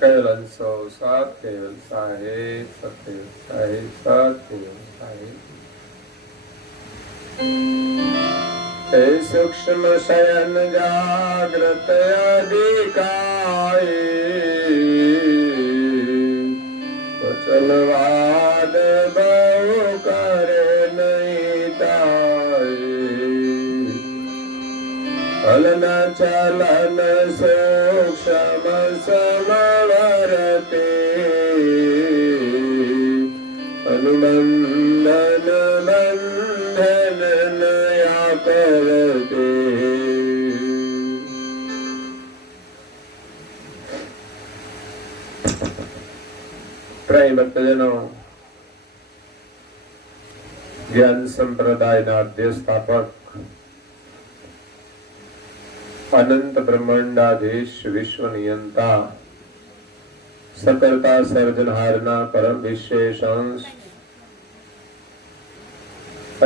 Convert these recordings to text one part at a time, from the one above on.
કેવલ અંશો સત કેવલ સાહેબ સત્ય સાહેબ સત કેવલ સાહેબ. હે સૂક્ષ્મ શયન જાગ્રત અધિકાય વચનવાદ બહુ કરે નહીં તાય. હલન ચલન સૂક્ષ્મ સમવરતે અનુબંધન બંધન નયા કરતે. પ્રાય ભક્તજનો, જ્ઞાન સંપ્રદાયના આદ્ય સ્થાપક અનંત બ્રહ્માંડાધીશ વિશ્વ નિયંતા સકર્તા સર્જનહારના પરમ વિશેષ અંશ,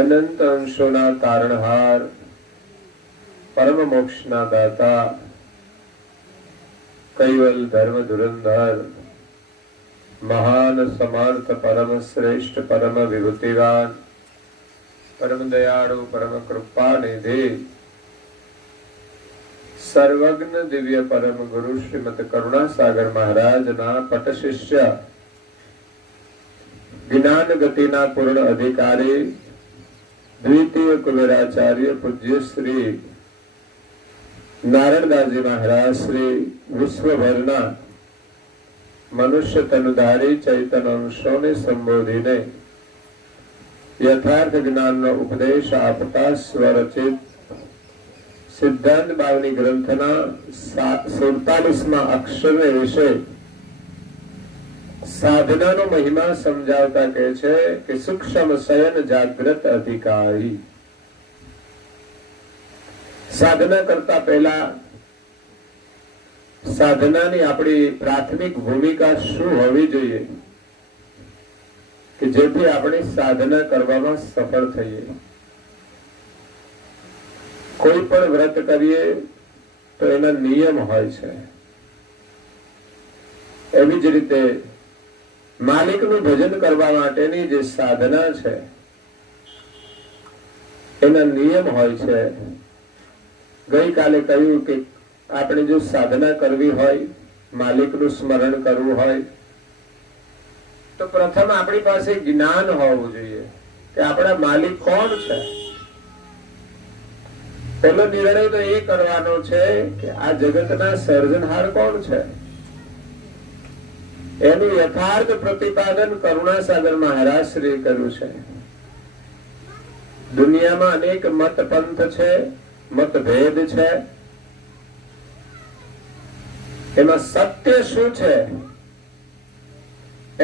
અનંત અંશોના તારણહાર, પરમ મોક્ષના દાતા, કૈવલ ધર્મ ધુરંધર, મહાન સમર્થ પરમ શ્રેષ્ઠ પરમ વિભૂતિવાન, પરમ દયાળુ પરમ કૃપા નિધિ, સર્વજ્ઞ દિવ્ય પરમ ગુરુ શ્રીમદ કરુણાસાગર મહારાજના પટ શિષ્ય, જ્ઞાન ગતિના પૂર્ણ અધિકારી, દ્વિતીય કુબેરાચાર્ય પૂજ્ય શ્રી નારણદાસજી મહારાજ શ્રી વિશ્વભરના મનુષ્ય તનુધારી ચૈતન્ય અંશોને સંબોધીને યથાર્થ જ્ઞાનનો ઉપદેશ આપતા સ્વરચિત સિદ્ધાંત બાવની ગ્રંથના 47મા અક્ષરને વિશે સાધનાનો મહિમા સમજાવતા કહે છે કે સૂક્ષ્મ શયન જાગ્રત અધિકારી. સાધના કરતા પહેલા સાધનાની આપણી પ્રાથમિક ભૂમિકા શું હોવી જોઈએ કે જેથી આપણે સાધના કરવામાં સફળ થઈએ. કોઈ પણ વ્રત કરીએ તો એના નિયમ હોય છે. એવી જ રીતે માલિકનું ભજન કરવા માટેની જે સાધના છે એના નિયમ હોય છે. ગઈકાલે કહ્યું કે આપણે જો સાધના કરવી હોય, માલિકનું સ્મરણ કરવું હોય તો પ્રથમ આપણી પાસે જ્ઞાન હોવું જોઈએ કે આપણા માલિક કોણ છે. પહેલો નિર્ણય તો એ કરવાનો છે કે આ જગતના સર્જનહાર કોણ છે. એનું યથાર્થ પ્રતિપાદન કરુણાસાગર મહારાજ શ્રી કર્યું છે. દુનિયામાં અનેક મત પંથ છે, મતભેદ છે. એમાં સત્ય શું છે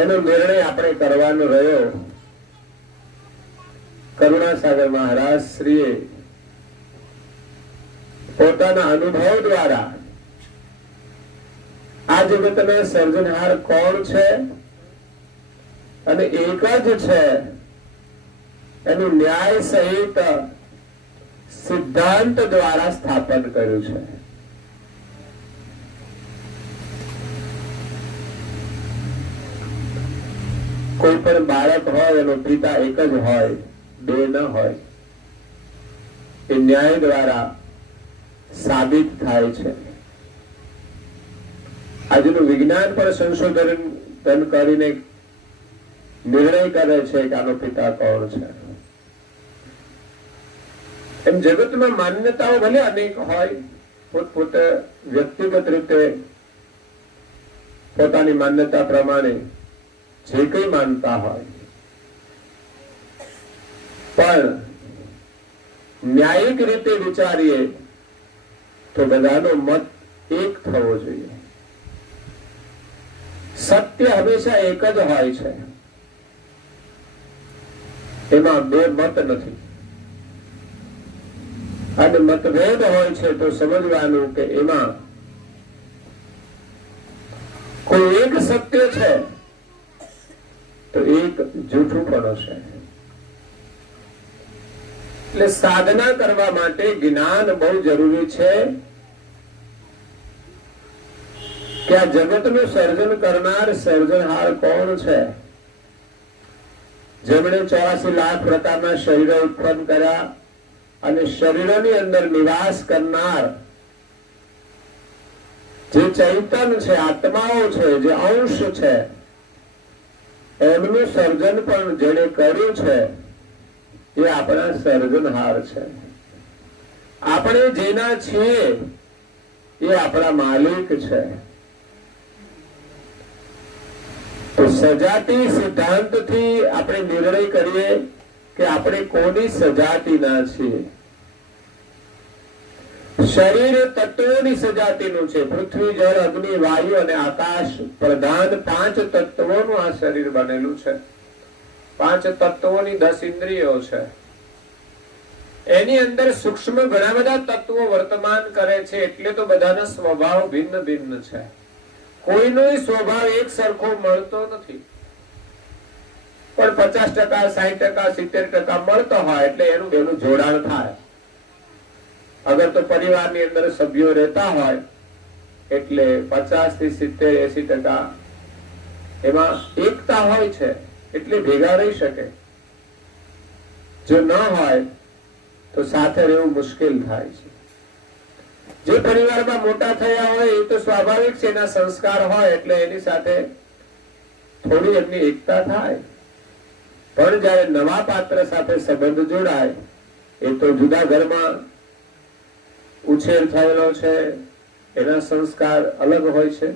એનો નિર્ણય આપણે કરવાનો રહ્યો. કરુણાસાગર મહારાજ શ્રીએ પોતાના અનુભવ દ્વારા આ જગતના સર્જનહાર કોણ છે અને એક જ છે એનું ન્યાય સહિત સિદ્ધાંત દ્વારા સ્થાપન કર્યું છે. કોઈ પણ બાળક હોય એનો પિતા એક જ હોય, બે ન હોય. એ ન્યાય દ્વારા સાબિત થાય છે. આજનું વિજ્ઞાન પણ સંશોધન કરીને નિર્ણય કરે છે કે આનો પિતા કોણ છે. એમ જગતમાં માન્યતાઓ ભલે અનેક હોય, પોતપોતે વ્યક્તિગત રીતે પોતાની માન્યતા પ્રમાણે જે કઈ માનતા હોય, પણ ન્યાયિક રીતે વિચારીએ તો બધાનો મત એક થવો જોઈએ. સત્ય હંમેશા એક જ હોય છે, એમાં બે મત નથી. અને મતભેદ હોય છે તો સમજવાનું કે એમાં કોઈ એક સત્ય છે તો એક જૂઠું પણ હશે. એટલે સાધના કરવા માટે જ્ઞાન બહુ જરૂરી છે. કે આ જગતનું સર્જન કરનાર સર્જનહાર કોણ છે? જેમણે 84 લાખ પ્રકારના શરીરો ઉત્પન્ન કર્યા અને શરીરોની અંદર નિવાસ કરનાર જે ચૈતન છે, આત્માઓ છે, જે અંશ છે, એમનું સર્જન પણ જેણે કર્યું છે એ આપણા સર્જનહાર છે. આપણે જેના છીએ એ આપણા માલિક છે. તો સજાતી સિદ્ધાંતથી આપણે નિર્ણય કરીએ કે આપણે કોની સજાતીના છીએ. શરીર એ તત્વોની સજાતીનું છે. પૃથ્વી, જળ, અગ્નિ, વાયુ અને આકાશ પ્રધાન 5 તત્વોનું આ શરીર બનેલું છે. 5 તત્વોની 10 ઇન્દ્રિયો છે. એની અંદર સૂક્ષ્મ ઘણા બધા તત્વો વર્તમાન કરે છે. એટલે તો બધાના સ્વભાવ ભિન્ન ભિન્ન છે. કોઈનો સ્વભાવ એક સરખો મળતો નથી. પણ 50%, 60%, 70% મળતો હોય એટલે એનું જોડાણ થાય. અગર તો પરિવારની અંદર સભ્યો રહેતા હોય એટલે 50 થી 70, 80% એમાં એકતા હોય છે એટલે ભેગા રહી શકે. જો ન હોય તો સાથે રહેવું મુશ્કેલ થાય છે. જે પરિવારમાં મોટા થયા હોય એ તો સ્વાભાવિક છે, એના સંસ્કાર હોય એટલે એની સાથે થોડી એમની એકતા થાય. પણ જયારે નવા પાત્ર સાથે સંબંધ જોડાય, એ તો જુદા ઘરમાં ઉછેર થયેલો છે, એના સંસ્કાર અલગ હોય છે,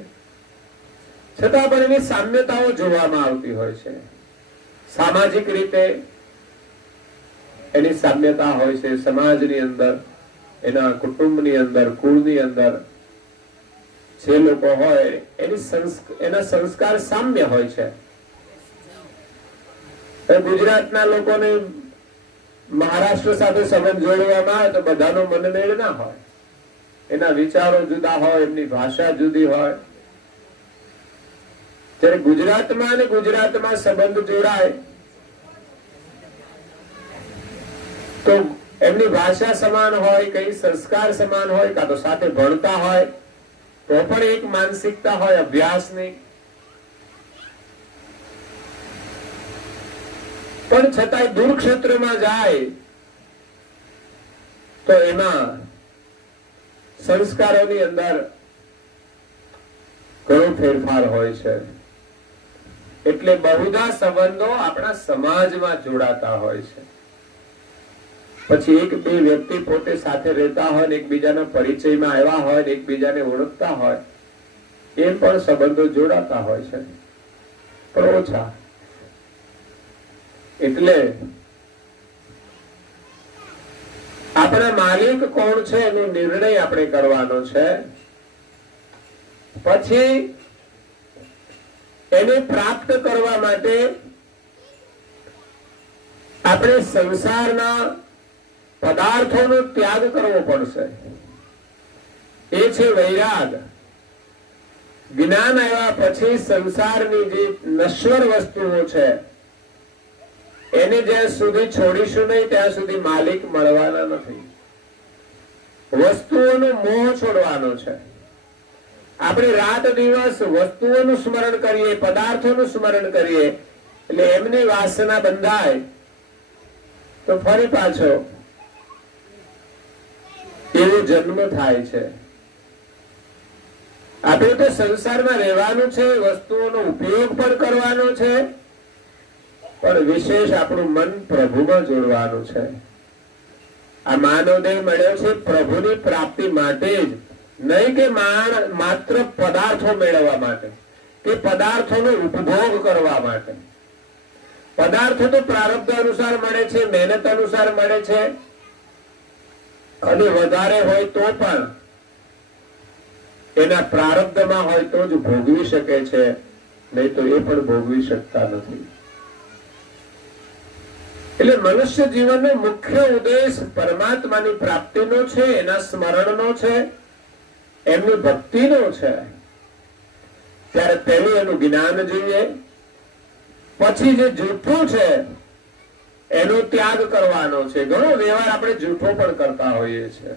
છતાં પણ એની સામ્યતાઓ જોવામાં આવતી હોય છે. સામાજિક રીતે એની સામ્યતા હોય છે. સમાજની અંદર, એના કુટુંબની અંદર, કુળની અંદર જે લોકો હોય એના સંસ્કાર સામ્ય હોય છે. ગુજરાતના લોકોને મહારાષ્ટ્ર સાથે સંબંધ જોડવામાં આવે તો બધાનો મનમેળ ના હોય. એના વિચારો જુદા હોય, એમની ભાષા જુદી હોય. જ્યારે ગુજરાતમાં સંબંધ જોડાય તો એમની ભાષા સમાન હોય, કઈ સંસ્કાર સમાન હોય, કાં તો સાથે ભણતા હોય તો પણ એક માનસિકતા હોય અભ્યાસની. પણ છતાંય દૂર ક્ષેત્રમાં જાય તો એમાં સંસ્કારોની અંદર ઘણો ફેરફાર હોય છે. એટલે બહુધા સંબંધો આપણા સમાજમાં જોડાતા હોય છે. પછી એક બે વ્યક્તિ પોતે સાથે રહેતા હોય, એકબીજાના પરિચયમાં આવ્યા હોય, એકબીજાને ઓળખતા હોય, એમ પણ સંબંધો જોડાતા હોય છે, પણ ઓછા. એટલે આપણા માલિક કોણ છે એનો નિર્ણય આપણે કરવાનો છે. પછી એને પ્રાપ્ત કરવા માટે આપણે સંસારના પદાર્થોનો ત્યાગ કરવો પડશે. એ છે વૈરાગ. જ્ઞાન આવ્યા પછી સંસારની જે નશ્વર વસ્તુઓ છે એને જ્યાં સુધી છોડીશું નહીં ત્યાં સુધી માલિક મળવાના નથી. વસ્તુઓનો મોહ છોડવાનો છે. આપણે રાત દિવસ વસ્તુઓનું સ્મરણ કરીએ, પદાર્થોનું સ્મરણ કરીએ એટલે એમની વાસના બંધાય તો ફરી પાછો એવો જન્મ થાય છે. આપણે તો સંસારમાં રહેવાનું છે, વસ્તુઓનો ઉપયોગ પણ કરવાનો છે, પણ વિશેષ આપણું મન પ્રભુમાં જોડવાનું છે. આ માનવદેહ મળ્યો છે પ્રભુની પ્રાપ્તિ માટે જ, નહીં કે માત્ર પદાર્થો મેળવવા માટે કે પદાર્થોનો ઉપભોગ કરવા માટે. પદાર્થો તો પ્રારબ્ધ અનુસાર મળે છે, મહેનત અનુસાર મળે છે, અને વધારે હોય તો પણ એના પ્રારબ્ધમાં હોય તો જ ભોગવી શકે છે, નહીં તો એ પણ ભોગવી શકતા નથી. એટલે મનુષ્ય જીવનનો મુખ્ય ઉદ્દેશ પરમાત્માની પ્રાપ્તિનો છે, એના સ્મરણનો છે, એમની ભક્તિનો છે. ત્યારે પહેલું એનું જ્ઞાન જોઈએ, પછી જે જૂઠું છે એનો ત્યાગ કરવાનો છે. ઘણો વ્યવહાર આપણે જૂઠો પણ કરતા હોઈએ છીએ.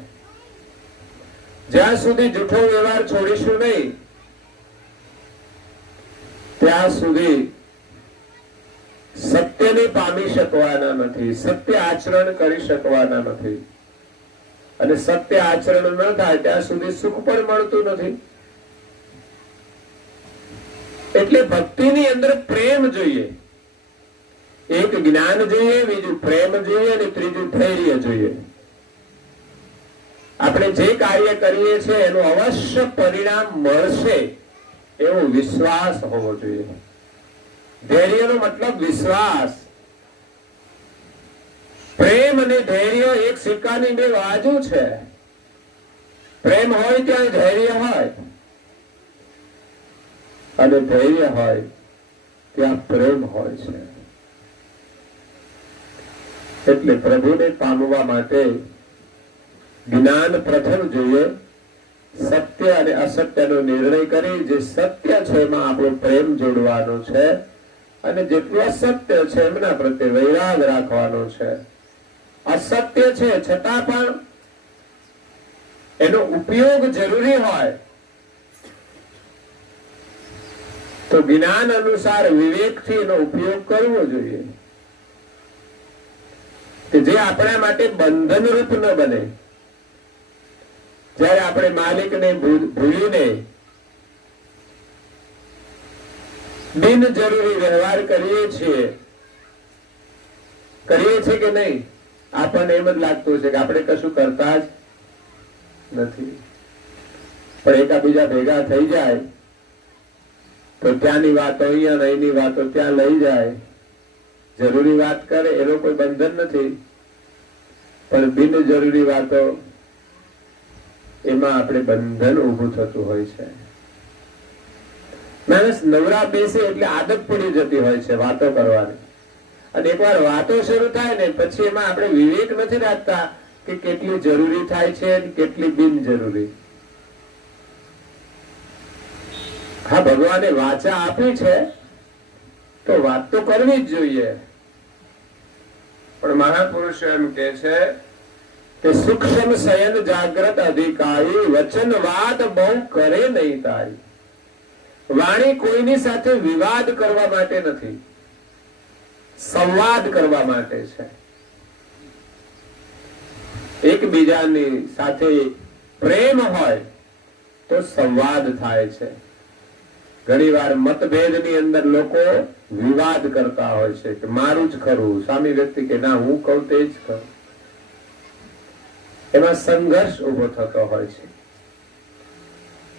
જ્યાં સુધી જૂઠો વ્યવહાર છોડીશું નહીં ત્યાં સુધી સત્યને પામી શકવાના નથી, સત્ય આચરણ કરી શકવાના નથી. અને સત્ય આચરણ ન થાય ત્યાં સુધી સુખ પણ મળતું નથી. એટલે ભક્તિની અંદર પ્રેમ જોઈએ. એક જ્ઞાન જોઈએ, બીજું પ્રેમ જોઈએ અને ત્રીજું ધૈર્ય જોઈએ. આપણે જે કાર્ય કરીએ છીએ એનું અવશ્ય પરિણામ મળશે એવો વિશ્વાસ હોવો જોઈએ. ધૈર્યનો મતલબ વિશ્વાસ. પ્રેમ અને ધૈર્ય એક સિક્કાની બે બાજુ છે. પ્રેમ હોય ત્યાં ધૈર્ય હોય, અને ધૈર્ય હોય ત્યાં પ્રેમ હોય છે. એટલે પ્રભુને પામવા માટે જ્ઞાન પ્રથમ જોઈએ. સત્ય અને અસત્યનો નિર્ણય કરી જે સત્ય છે એમાં આપણો પ્રેમ જોડવાનો છે, અને જેટલું અસત્ય છે એમના પ્રત્યે વૈરાગ રાખવાનો છે. અસત્ય છે છતાં પણ એનો ઉપયોગ જરૂરી હોય તો જ્ઞાન અનુસાર વિવેકથી એનો ઉપયોગ કરવો જોઈએ, કે જે આપણા માટે બંધનરૂપ ન બને. જયારે આપણે માલિકને ભૂલીને બિનજરૂરી વ્યવહાર કરીએ છીએ કે નહીં, આપણને એમ જ લાગતું છે કે આપણે કશું કરતા જ નથી. પણ એકાબીજા ભેગા થઈ જાય તો ત્યાંની વાતો અહીંયા, અહીંની વાતો ત્યાં લઈ જાય. જરૂરી વાત કરે એનો કોઈ બંધન નથી, પણ બિનજરૂરી વાતો એમાં આપણે બંધન ઉભું થતું હોય છે. માણસ નવરા બેસે એટલે આદત પડી જતી હોય છે વાતો કરવાની, અને એકવાર વાતો શરૂ થાય ને પછી એમાં આપણે વિવેક નથી રાખતા કે કેટલી જરૂરી થાય છે અને કેટલી બિનજરૂરી. હા, ભગવાને વાચા આપી છે તો વાત તો કરવી જ જોઈએ, પણ મહાપુરુષો એમ કે છે કે સૂક્ષ્મ શયન જાગ્રત અધિકારી, વચન વાત બહુ કરે નહીં તારી. વાણી કોઈની સાથે વિવાદ કરવા માટે નથી, સંવાદ કરવા માટે છે. એકબીજાની સાથે પ્રેમ હોય તો સંવાદ થાય છે. ઘણી વાર મતભેદની અંદર લોકો વિવાદ કરતા હોય છે કે મારું જ ખરું, સામી વ્યક્તિ કે ના હું કહું તે જ કહું. એમાં સંઘર્ષ ઉભો થતો હોય છે.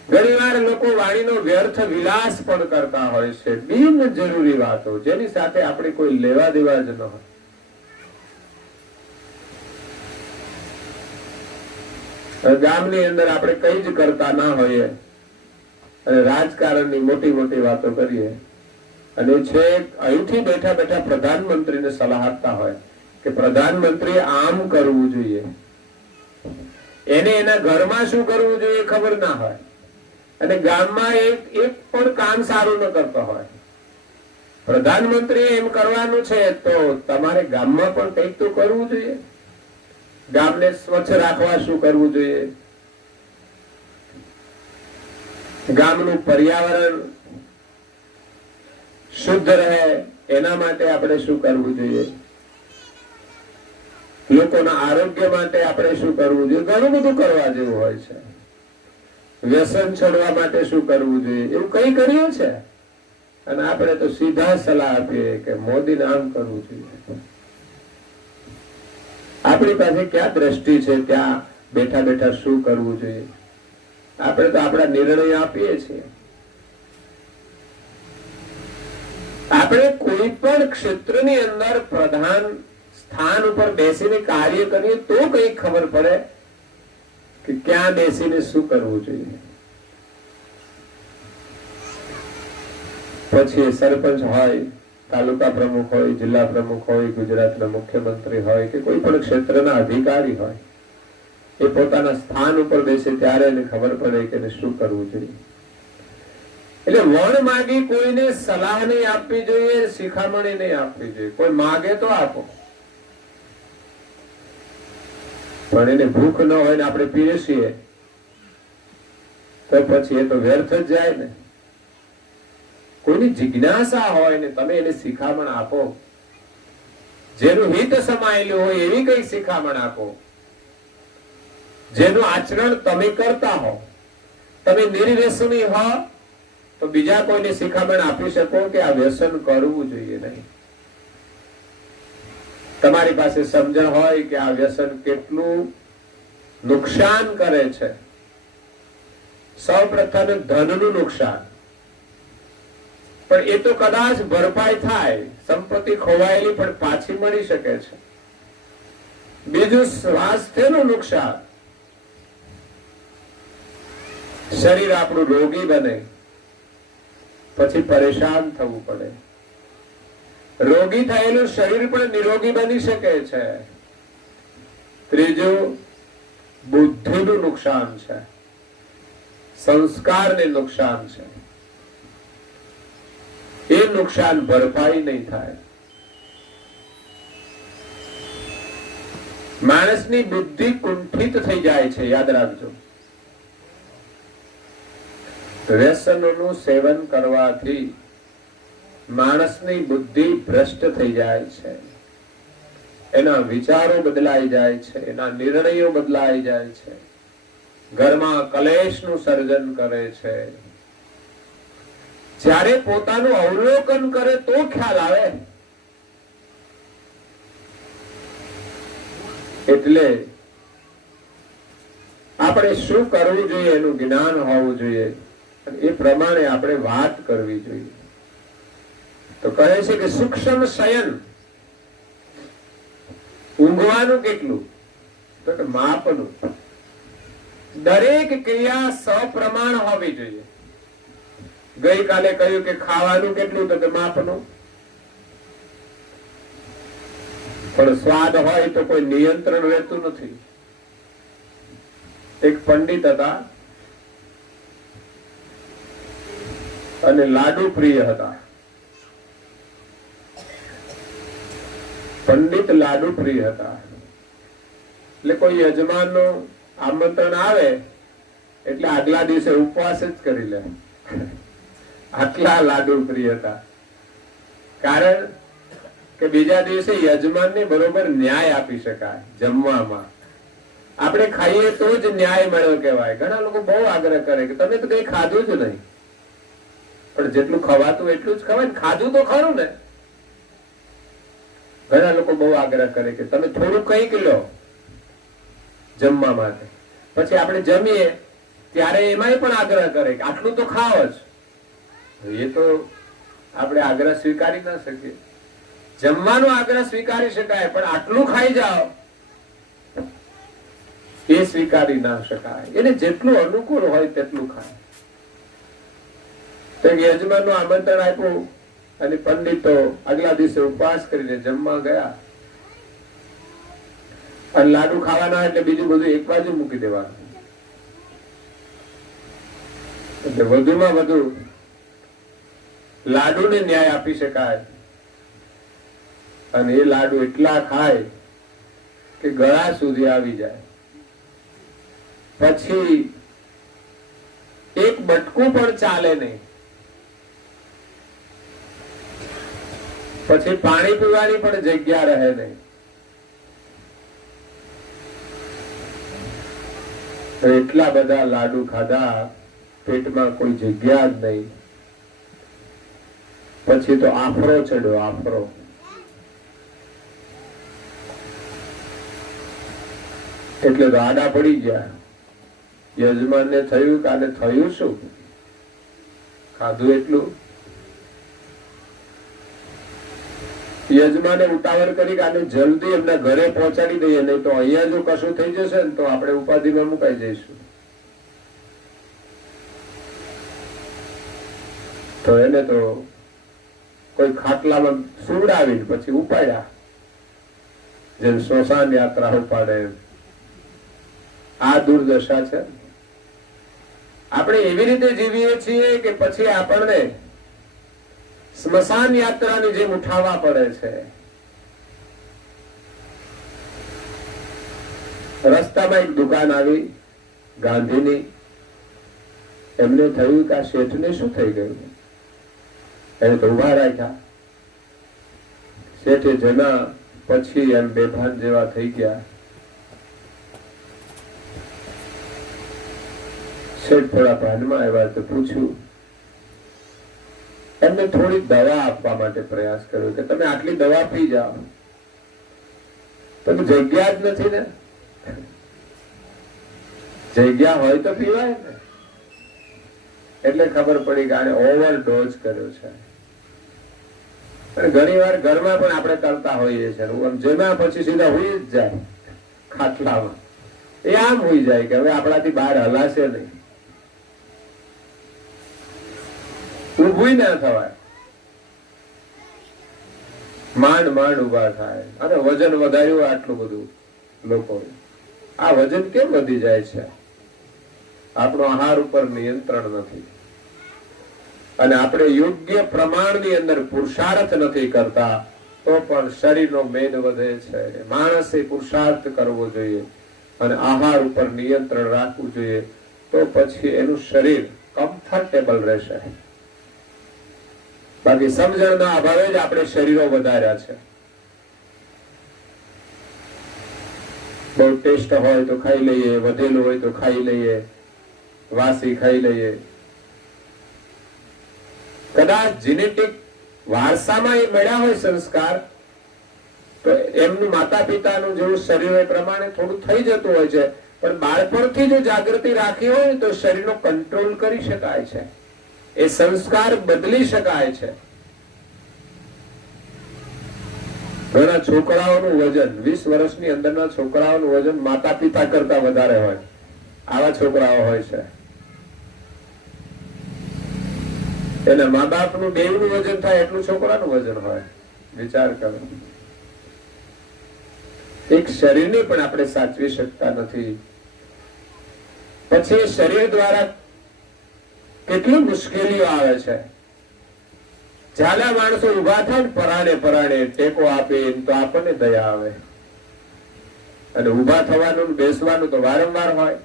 ઘણી વાર લોકો વાણીનો વ્યર્થ વિલાસ પણ કરતા હોય છે, બિનજરૂરી વાતો જેની સાથે આપણે કોઈ લેવા દેવા જ ન હોય. ગામની અંદર આપણે કઈ જ કરતા ના હોઈએ અને રાજકારણની મોટી મોટી વાતો કરીએ, અને છે અહીંથી બેઠા બેઠા પ્રધાનમંત્રીને સલાહ આપતા હોય કે પ્રધાનમંત્રી આમ કરવું જોઈએ, એને એના ઘરમાં શું કરવું જોઈએ ખબર ના હોય, અને ગામમાં એક પણ કામ સારું ન કરતો હોય. પ્રધાનમંત્રી એમ કરવાનું છે તો તમારે ગામમાં પણ કંઈક તો કરવું જોઈએ. ગામને સ્વચ્છ રાખવા શું કરવું જોઈએ, ગામનું પર્યાવરણ શુદ્ધ રહે એના માટે આપણે શું કરવું જોઈએ, લોકોના આરોગ્ય માટે આપણે શું કરવું જોઈએ. ઘણું બધું કરવા જેવું હોય છે. વ્યસન છોડવા માટે શું કરવું જોઈએ, એવું કઈ કર્યું છે, અને આપણે તો સીધા સલાહ આપીએ કે મોદીને આમ કરવું જોઈએ. આપણી પાસે ક્યાં દ્રષ્ટિ છે ત્યાં બેઠા બેઠા શું કરવું જોઈએ. આપણે તો આપણા નિર્ણય આપીએ છીએ. આપણે કોઈ પણ ક્ષેત્રની અંદર પ્રધાન સ્થાન ઉપર બેસીને કાર્ય કરીએ તો કઈ ખબર પડે કે ક્યાં બેસીને શું કરવું જોઈએ. પછી સરપંચ હોય, તાલુકા પ્રમુખ હોય, જિલ્લા પ્રમુખ હોય, ગુજરાતના મુખ્યમંત્રી હોય કે કોઈ પણ ક્ષેત્રના અધિકારી હોય, એ પોતાના સ્થાન ઉપર બેસે ત્યારે એને ખબર પડે કે શું કરવું જોઈએ. એટલે વણ માગી કોઈને સલાહ નહીં આપવી જોઈએ, શિખામણી નહીં આપવી જોઈએ. કોઈ માગે તો આપો, પણ એને ભૂખ ન હોય ને આપણે પીરસીએ તો પછી એ તો વ્યર્થ જ જાય ને. કોઈની જિજ્ઞાસા હોય ને તમે એને શિખામણ આપો, જેનું હિત સમાયેલું હોય એવી કઈ શિખામણ આપો, જેનું આચરણ તમે કરતા હો, તમે નિર્વ્યસની હો તો બીજા કોઈને શિખામણ આપી શકો કે આ વ્યસન કરવું જોઈએ નહીં. તમારી પાસે સમજણ હોય કે આ વ્યસન કેટલું નુકસાન કરે છે. સૌ પ્રથમ ધનનું નુકસાન, પણ એ તો કદાચ ભરપાઈ થાય, સંપત્તિ ખોવાયેલી પણ પાછી મળી શકે છે. બીજું સ્વાસ્થ્યનું નુકસાન, શરીર આપણું રોગી બને, પછી પરેશાન થવું પડે. રોગી થયેલું શરીર પણ નિરોગી બની શકે છે. ત્રીજું બુદ્ધિનું નુકસાન છે, સંસ્કારને નુકસાન છે. એ નુકસાન ભરપાઈ નહીં થાય. માણસની બુદ્ધિ કુંઠિત થઈ જાય છે, યાદ રાખજો. વ્યસનોનું સેવન કરવાથી માણસની બુદ્ધિ ભ્રષ્ટ થઈ જાય છે, એના વિચારો બદલાઈ જાય છે, એના નિર્ણયો બદલાઈ જાય છે, ઘરમાં કલેશનું સર્જન કરે છે. જ્યારે પોતાનું અવલોકન કરે તો ખ્યાલ આવે. એટલે આપણે શું કરવું જોઈએ એનું જ્ઞાન હોવું જોઈએ, એ પ્રમાણે આપણે વાત કરવી જોઈએ. તો કહે છે કે સૂક્ષ્મ શયન, ઊંઘવાનું કેટલું, તો કે માપનું. દરેક ક્રિયા સપ્રમાણ હોવી જોઈએ. ગઈકાલે કહ્યું કે ખાવાનું કેટલું, તો કે માપનું. પણ સ્વાદ હોય તો કોઈ નિયંત્રણ રહેતું નથી. એક પંડિત હતા અને લાડુ પ્રિય હતા. પંડિત લાડુ પ્રિય હતા એટલે કોઈ યજમાનનું આમંત્રણ આવે એટલે આગલા દિવસે ઉપવાસ જ કરી લે. આટલા લાડુ પ્રિય હતા. કારણ કે બીજા દિવસે યજમાનને બરોબર ન્યાય આપી શકાય જમવામાં. આપણે ખાઈએ તો જ ન્યાય મળ્યો કહેવાય. ઘણા લોકો બહુ આગ્રહ કરે કે તમે તો કઈ ખાધું જ નહીં, પણ જેટલું ખવાતું એટલું જ ખવાય ને, ખાધું તો ખરું ને. ઘણા લોકો બહુ આગ્રહ કરે કે તમે થોડું કંઈક લો જમવા માટે, પછી આપણે જમીએ ત્યારે એમાંય પણ આગ્રહ કરે કે આટલું તો ખાવ જ. એ તો આપણે આગ્રહ સ્વીકારી ના શકીએ. જમવાનો આગ્રહ સ્વીકારી શકાય, પણ આટલું ખાઈ જાઓ એ સ્વીકારી ના શકાય. એને જેટલું અનુકૂળ હોય તેટલું ખાય. તો યજમાન નું આમંત્રણ આપ્યું અને પંડિતો આગલા દિવસે ઉપવાસ કરીને જમવા ગયા. અને લાડુ ખાવાના એટલે બીજું બધું એક બાજુ મૂકી દેવાનું. એટલે વધુમાં વધુ લાડુને ન્યાય આપી શકાય. અને એ લાડુ એટલા ખાય કે ગળા સુધી આવી જાય. પછી એક બટકું પણ ચાલે નહીં. પછી પાણી પીવાની પણ જગ્યા રહે નહીં. એટલા બધા લાડુ ખાધા, પેટમાં કોઈ જગ્યા જ નહીં. પછી તો આફરો ચડ્યો, આફરો. એટલે તો આડા પડી ગયા. યજમાનને થયું કે આને થયું શું, ખાધું એટલું. યજમાને ઉતાવળ કરી કે આને જલ્દી એમના ઘરે પહોંચાડી દઈએ, નહીં તો અહીંયા જો કશું થઈ જશે ને તો આપણે ઉપાધિમાં મુકાઈ જઈશું. તો એને તો કોઈ ખાટલામાં સુવડાવીને પછી ઉપાડ્યા, જેમ સ્મશાન યાત્રા ઉપાડે. આ દુર્દશા છે. આપણે એવી રીતે જીવીએ છીએ કે પછી આપણને સ્મશાન યાત્રાની જેમ ઉઠાવવા પડે છે. રસ્તામાં એક દુકાન આવી ગાંધીની. એમને થયું કે આ શેઠને શું થઈ ગયું, એને તો ઉભા રાખ્યા. શેઠે જના પછી એમ બેભાન જેવા થઈ ગયા. શેઠ થોડા ભાનમાં આવ્યા તો પૂછ્યું, એમને થોડી દવા આપવા માટે પ્રયાસ કર્યો કે તમે આટલી દવા પી જાઓ. તમે જગ્યા જ નથી ને, જગ્યા હોય તો પીવાય ને. એટલે ખબર પડી કે આને ઓવરડોઝ કર્યો છે. ઘણી વાર ઘરમાં પણ આપણે કરતા હોઈએ છીએ, જેમાં પછી સીધા હુઈ જ જાય ખાટલામાં. એ આમ હુઈ જાય કે હવે આપણાથી બહાર હલાશે નહીં, ઉભું ના થવાય, માંડ માંડ ઉભા થાય. અને વજન વધાર્યું આટલું બધું લોકો. આ વજન કેમ વધી જાય છે? આપણો આહાર ઉપર નિયંત્રણ નથી, અને આપણે યોગ્ય પ્રમાણની અંદર પુરુષાર્થ નથી કરતા તો પણ શરીરનો મેદ વધે છે. માણસે પુરુષાર્થ કરવો જોઈએ અને આહાર ઉપર નિયંત્રણ રાખવું જોઈએ, તો પછી એનું શરીર કમ્ફર્ટેબલ રહેશે. બાકી સમજણના અભાવે જ આપણે શરીરો વધાર્યા છે. બહુ ટેસ્ટ હોય તો ખાઈ લઈએ, વધેલું હોય તો ખાઈ લઈએ, વાસી ખાઈ લઈએ. કદાચ જીનેટિક વારસામાં એ મળ્યા હોય સંસ્કાર, તો એમનું માતા પિતાનું જેવું શરીર એ પ્રમાણે થોડું થઈ જતું હોય છે. પણ બાળપણથી જો જાગૃતિ રાખી હોય તો શરીરનો કંટ્રોલ કરી શકાય છે, એ સંસ્કાર બદલી શકાય છે. ઘણા છોકરાઓનું વજન 20 વર્ષની અંદરના છોકરાઓનું વજન માતા પિતા કરતા વધારે હોય. આવા છોકરાઓ હોય છે. એના મા બાપનું બેવનું વજન થાય એટલું છોકરાનું વજન હોય. વિચાર કરો. એક શરીરને પણ આપણે સાચવી શકતા નથી. પછી શરીર દ્વારા કેટલી મુશ્કેલીઓ આવે છે. ઝાલા માણસો ઉભા થાય ને પરાણે પરાણે ટેકો આપે તો આપણને દયા આવે, અને ઉભા થવાનું બેસવાનું તો વારંવાર હોય.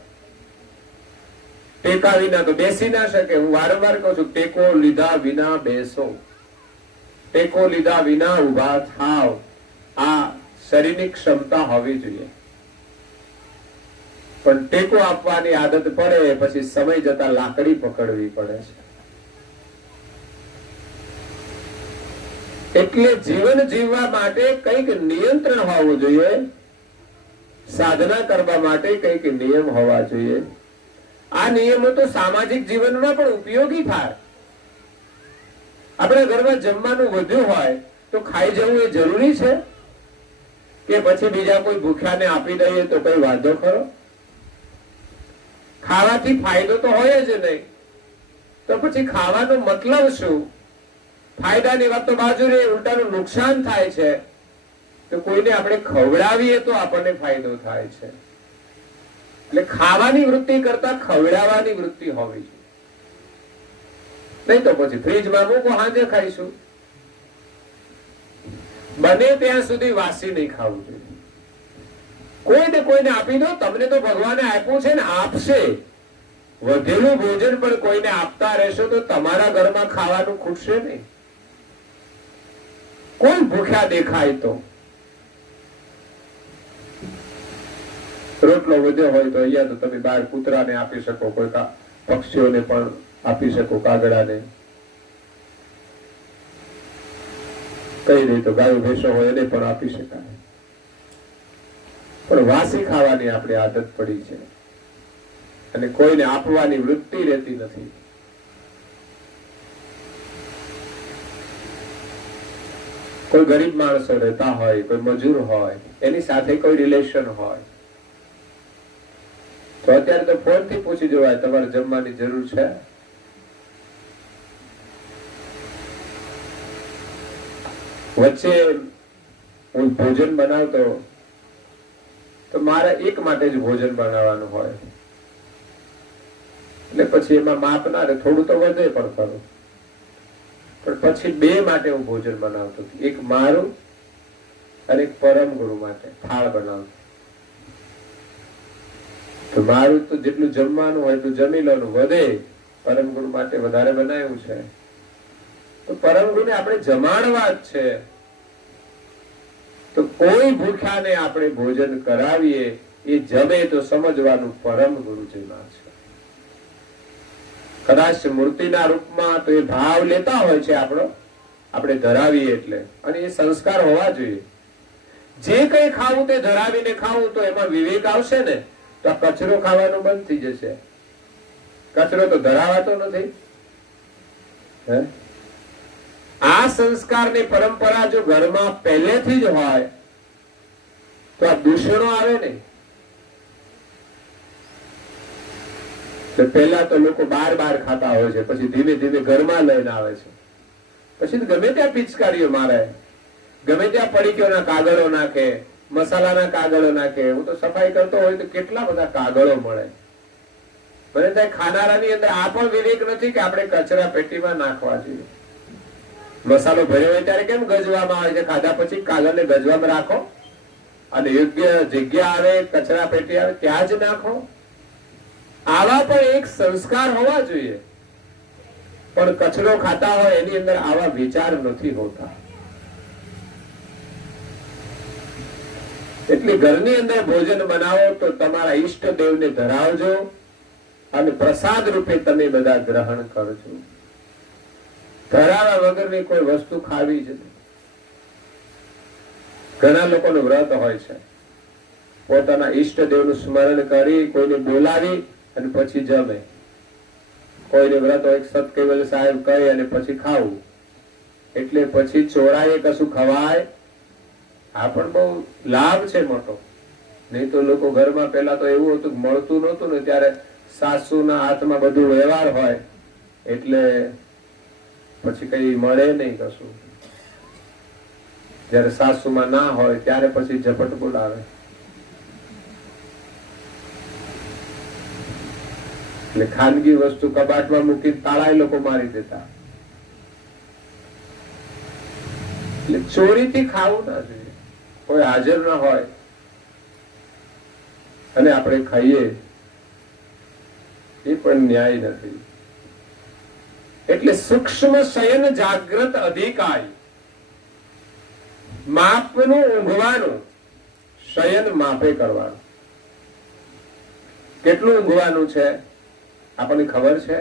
ટેકા વિના તો બેસી ના શકે. હું વારંવાર કહું છું, ટેકો લીધા વિના બેસો, ટેકો લીધા વિના ઉભા થાવ. આ શરીરની ક્ષમતા હોવી જોઈએ. પણ ટેકો આપવાની આદત પડે પછી સમય જતા લાકડી પકડવી પડે છે. એટલે જીવન જીવવા માટે કંઈક નિયંત્રણ હોવું જોઈએ. સાધના કરવા માટે કંઈક નિયમ હોવા જોઈએ. આ નિયમો તો સામાજિક જીવનમાં પણ ઉપયોગી થાય. આપણા ઘરમાં જમવાનું વધ્યું હોય તો ખાઈ જવું એ જરૂરી છે કે પછી બીજા કોઈ ભૂખ્યાને આપી દઈએ તો કઈ વાંધો ખરો? ખાવાથી ફાયદો તો હોય જ નહીં, તો પછી ખાવાનો મતલબ શું? ફાયદાની વાત તો બાજુ રહે, ઉલટાનું નુકસાન થાય છે. તો કોઈને આપણે ખવડાવીએ તો આપણને ફાયદો થાય છે. એટલે ખાવાની વૃત્તિ કરતા ખવડાવવાની વૃત્તિ હોવી જોઈએ. નહીં તો પછી ફ્રીજમાં મૂકો, સાંજે ખાઈશું. બને ત્યાં સુધી વાસી નહીં ખાવું જોઈએ. કોઈને આપી દો. તમને તો ભગવાને આપ્યું છે ને, આપશે. વધેલું ભોજન પણ કોઈને આપતા રહેશો તો તમારા ઘરમાં ખાવાનું ખૂટશે નહીં. કોઈ ભૂખ્યા દેખાય તો રોટલો વધ્યો હોય તો અહીંયા તો તમે બહાર કૂતરાને આપી શકો, કોઈ પક્ષીઓને પણ આપી શકો, કાગડાને. કઈ નહીં તો ગાયો ભેંસો હોય એને પણ આપી શકાય. પણ વાસી ખાવાની આપણી આદત પડી છે અને કોઈને આપવાની વૃત્તિ રહેતી નથી. કોઈ ગરીબ માણસો રહેતા હોય, કોઈ મજૂર હોય, એની સાથે કોઈ રિલેશન હોય તો અત્યારે તો ફોન થી પૂછી જવાય, તમારે જમવાની જરૂર છે? વચ્ચે હું ભોજન બનાવતો તો મારે એક માટે જ ભોજન બનાવવાનું હોય, એટલે પછી એમાં માપ ના રહે, થોડું તો વધે પણ ખરું. પણ પછી બે માટે હું ભોજન બનાવતો, એક મારું અને એક પરમ ગુરુ માટે થાળ બનાવતો. તો મારું તો જેટલું જમવાનું હોય એટલું જમી લેવાનું, વધે પરમ ગુરુ માટે વધારે બનાવ્યું છે. તો પરમ ગુરુને આપણે જમાડવા જ છે. તો કોઈ ભૂખ્યાને આપણે ભોજન કરાવીએ, એ જમે તો સમજવાનું પરમ ગુરુજીમાં છે. કદાચ મૂર્તિના રૂપમાં તો એ ભાવ લેતા હોય છે આપણો, આપણે ધરાવીએ એટલે, અને એ સંસ્કાર હોવા જોઈએ. જે કઈ ખાવું તે ધરાવીને ખાવું તો એમાં વિવેક આવશે ને, તો આ કચરો ખાવાનું બંધ થઈ જશે. કચરો તો ધરાવાતો નથી. આ સંસ્કારની પરંપરા જો ઘરમાં પહેલેથી જ હોય તો આ દૂષણો આવે નહીં. પહેલા તો લોકો બાર ખાતા હોય છે, પછી ધીમે ધીમે ઘરમાં લઈને આવે છે. પછી ગમે ત્યાં પિચકારીઓ મારે, ગમે ત્યાં પડીકીઓના કાગળો નાખે, મસાલાના કાગળો નાખે. હું તો સફાઈ કરતો હોય તો કેટલા બધા કાગળો મળે. મને ત્યાં ખાનારાની અંદર આ પણ વિવેક નથી કે આપણે કચરા પેટીમાં નાખવા જોઈએ. મસાલો ભર્યો હોય ત્યારે કેમ ગજવામાં આવે છે? ખાધા પછી કાગળને ગજવામાં રાખો, અને યોગ્ય જગ્યા આવે, કચરા પેટી આવે ત્યાં જ નાખો. આવા પણ એક સંસ્કાર હોવા જોઈએ. પણ કચરો ખાતા હોય એની અંદર આવા વિચાર નથી હોતા. એટલે ઘરની અંદર ભોજન બનાવો તો તમારા ઈષ્ટદેવને ધરાવજો, અને પ્રસાદ રૂપે તમે બધા ગ્રહણ કરજો. ધરાવા વગરની કોઈ વસ્તુ ખાવી જ નહીં. ઘણા લોકોનું વ્રત હોય છે, પોતાના ઈષ્ટદેવનું સ્મરણ કરી, કોઈને બોલાવી અને પછી જમે. કોઈને વ્રત હોય સતકેવલ સાહેબ કહી અને પછી ખાવું. એટલે પછી ચોરાએ કશું ખવાય. આ પણ બહુ લાભ છે મોટો. નહીં તો લોકો ઘરમાં પેલા તો એવું હતું, મળતું નહોતું ને ત્યારે સાસુના હાથમાં બધું વ્યવહાર હોય, એટલે પછી કઈ મળે નહીં કશું. જયારે સાસુમાં ના હોય ત્યારે પછી ઝપટ બોલાવે. એટલે ખાનગી વસ્તુ કબાટમાં મૂકી તાળા લોકો મારી દેતા. એટલે ચોરીથી ખાવું ના જોઈએ. કોઈ હાજર ના હોય અને આપણે ખાઈએ એ પણ ન્યાય નથી. એટલે સૂક્ષ્મ શયન જાગ્રત અધિકારી. માપનું ઊંઘવાનું, શયન માપે કરવાનું. કેટલું ઊંઘવાનું છે આપણને ખબર છે?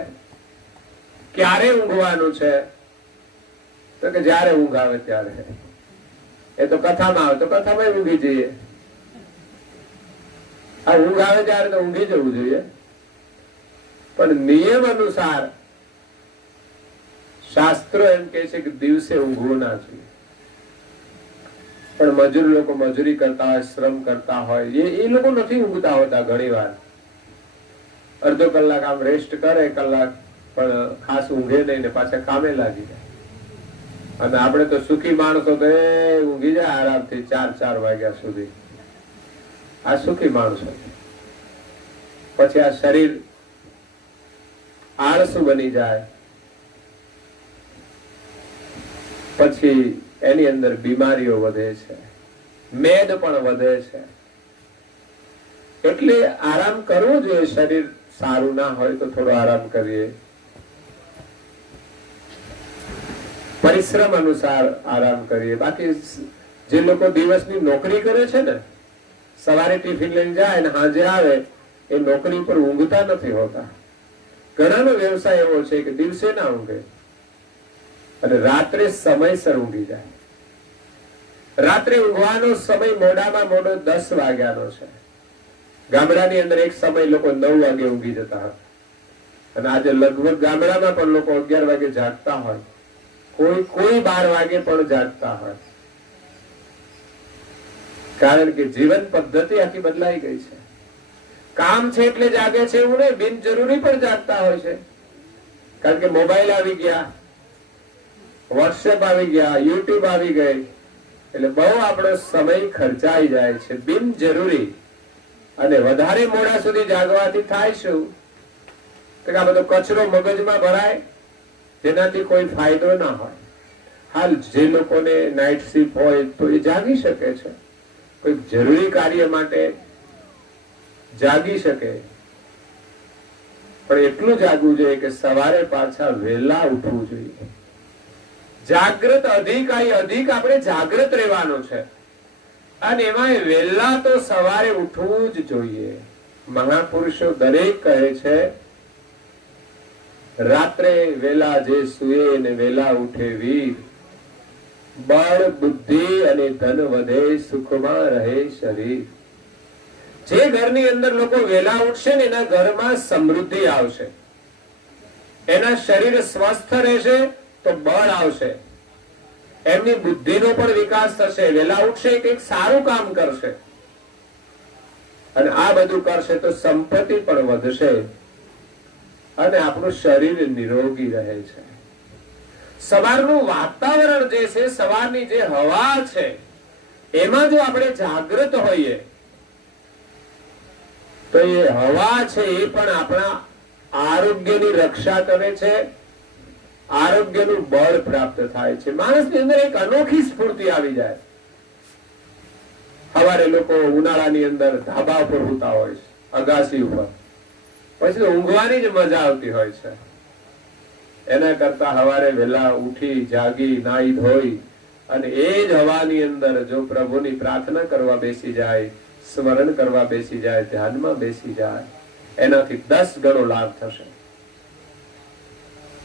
ક્યારે ઊંઘવાનું છે? તો કે જયારે ઊંઘ આવે ત્યારે. એ તો કથામાં આવે તો કથામાં ઊંઘી જઈએ. આ ઊંઘ આવે ત્યારે તો ઊંઘી જવું જોઈએ. પણ નિયમ અનુસાર શાસ્ત્રો એમ કે છે કે દિવસે ઊંઘવું ના જોઈએ. પણ મજૂર લોકો મજૂરી કરતા હોય, શ્રમ કરતા હોય, એ લોકો નથી ઊંઘતા હોતા. ઘણી વાર અડધો કલાક આમ રેસ્ટ કરે, કલાક પણ ખાસ ઊંઘે નહીં ને પાછા કામે લાગી જાય. અને આપણે તો સુખી માણસો તો એ ઊંઘી જાય આરામથી 4 વાગ્યા સુધી. આ સુખી માણસો. પછી આ શરીર આળસુ બની જાય, પછી એની અંદર બીમારીઓ વધે છે, મેદ પણ વધે છે. એટલે આરામ કરવો જોઈએ. શરીર સારું ના હોય તો થોડો આરામ કરીએ. પરિશ્રમ અનુસાર આરામ કરીએ. બાકી જે લોકો દિવસની નોકરી કરે છે ને, સવારે ટિફિન લઈને જાય ને સાંજે આવે, એ નોકરી પર ઊંઘતા નથી હોતા. ઘણાનો વ્યવસાય એવો છે કે દિવસે ના ઊંઘે અને રાત્રે સમયસર ઊંઘી જાય. રાત્રે ઊંઘવાનો સમય મોડામાં મોડો 10 વાગ્યાનો છે. ગામડાની અંદર એક સમય લોકો 9 વાગે ઊંઘી જતા હતા, અને આજે લગભગ ગામડામાં પણ લોકો 11 વાગે જાગતા હોય, કોઈ 12 વાગે પણ જાગતા હોય. કારણ કે જીવન પદ્ધતિ આખી બદલાઈ ગઈ છે. કામ છે એટલે જાગે છે એવું નહીં, બિનજરૂરી પણ જાગતા હોય છે. કારણ કે મોબાઈલ આવી ગયા, વોટ્સએપ આવી ગયા, યુટ્યુબ આવી ગઈ, એટલે બહુ આપણો સમય ખર્ચાઈ જાય છે બિનજરૂરી. અને વધારે મોડા સુધી જાગવાથી થાય શું કે આ બધો કચરો મગજમાં ભરાય, જેનાથી કોઈ ફાયદો ના હોય. હાલ જે લોકોને નાઇટ શિફ્ટ હોય તો એ જાગી શકે છે, કોઈ જરૂરી કાર્ય માટે જાગી શકે. પણ એટલું જાગવું જોઈએ કે સવારે પાછા વહેલા ઉઠવું જોઈએ. જાગૃત અધિક આપણે જાગૃત રહેવાનું છે. અને એમાં વહેલા તો સવારે ઉઠવું જ જોઈએ. મહાપુરુષો દરેક કહે છે રાત્રે વેલા જે સુએ ને વેલા ઉઠે વીર, બળ બુદ્ધિ અને ધન વધે સુખમાં રહે શરીર. જે ઘરની અંદર લોકો વેલા ઉઠશે ને એના ઘરમાં સમૃદ્ધિ આવશે, એના શરીર સ્વસ્થ રહેશે તો બળ આવશે, એમની બુદ્ધિનો પણ વિકાસ થશે. વેલા ઉઠશે કંઈક સારું કામ કરશે અને આ બધું કરશે તો સંપત્તિ પણ વધશે અને આપણું શરીર નિરોગી રહે છે. સવારનું વાતાવરણ જે છે, સવારની જે હવા છે, એમાં જો આપણે જાગૃત હોઈએ તો એ હવા છે એ પણ આપણા આરોગ્યની રક્ષા કરે છે, આરોગ્યનું બળ પ્રાપ્ત થાય છે. માણસની અંદર એક અનોખી સ્ફૂર્તિ આવી જાય. સવારે લોકો ઉનાળાની અંદર ધાબા ઉપર સૂતા હોય છે, અગાસી ઉપર, પછી તો ઊંઘવાની જ મજા આવતી હોય છે. એના કરતા સવારે વહેલા ઉઠી જાગી નાઈ ધોઈ અને એ જ હવાની અંદર જો પ્રભુની પ્રાર્થના કરવા બેસી જાય, સ્મરણ કરવા બેસી જાય, ધ્યાનમાં બેસી જાય, એનાથી 10 ગણો લાભ થશે.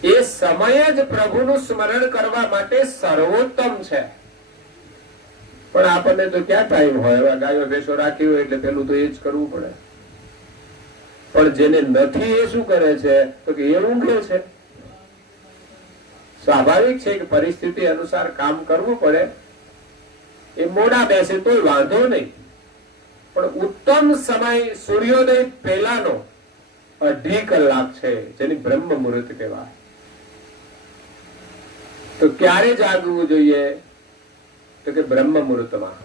એ સમય જ પ્રભુનું સ્મરણ કરવા માટે સર્વોત્તમ છે. પણ આપણને તો ક્યાં ટાઈમ હોય? એવા ગાયો ભેંસો રાખી હોય એટલે પેલું તો એ જ કરવું પડે. પણ જેને નથી એ શું કરે છે તો કે એ ઊંઘે છે. સ્વાભાવિક છે કે પરિસ્થિતિ અનુસાર કામ કરવું પડે. એ મોડા બેસે તોય વાંધો નહીં, પણ ઉત્તમ સમય સૂર્યોદય પહેલાનો 2.5 કલાક છે, જેની બ્રહ્મ મુહૂર્ત કહેવાય. તો ક્યારે જાગવું જોઈએ? તો કે બ્રહ્મ મુહૂર્તમાં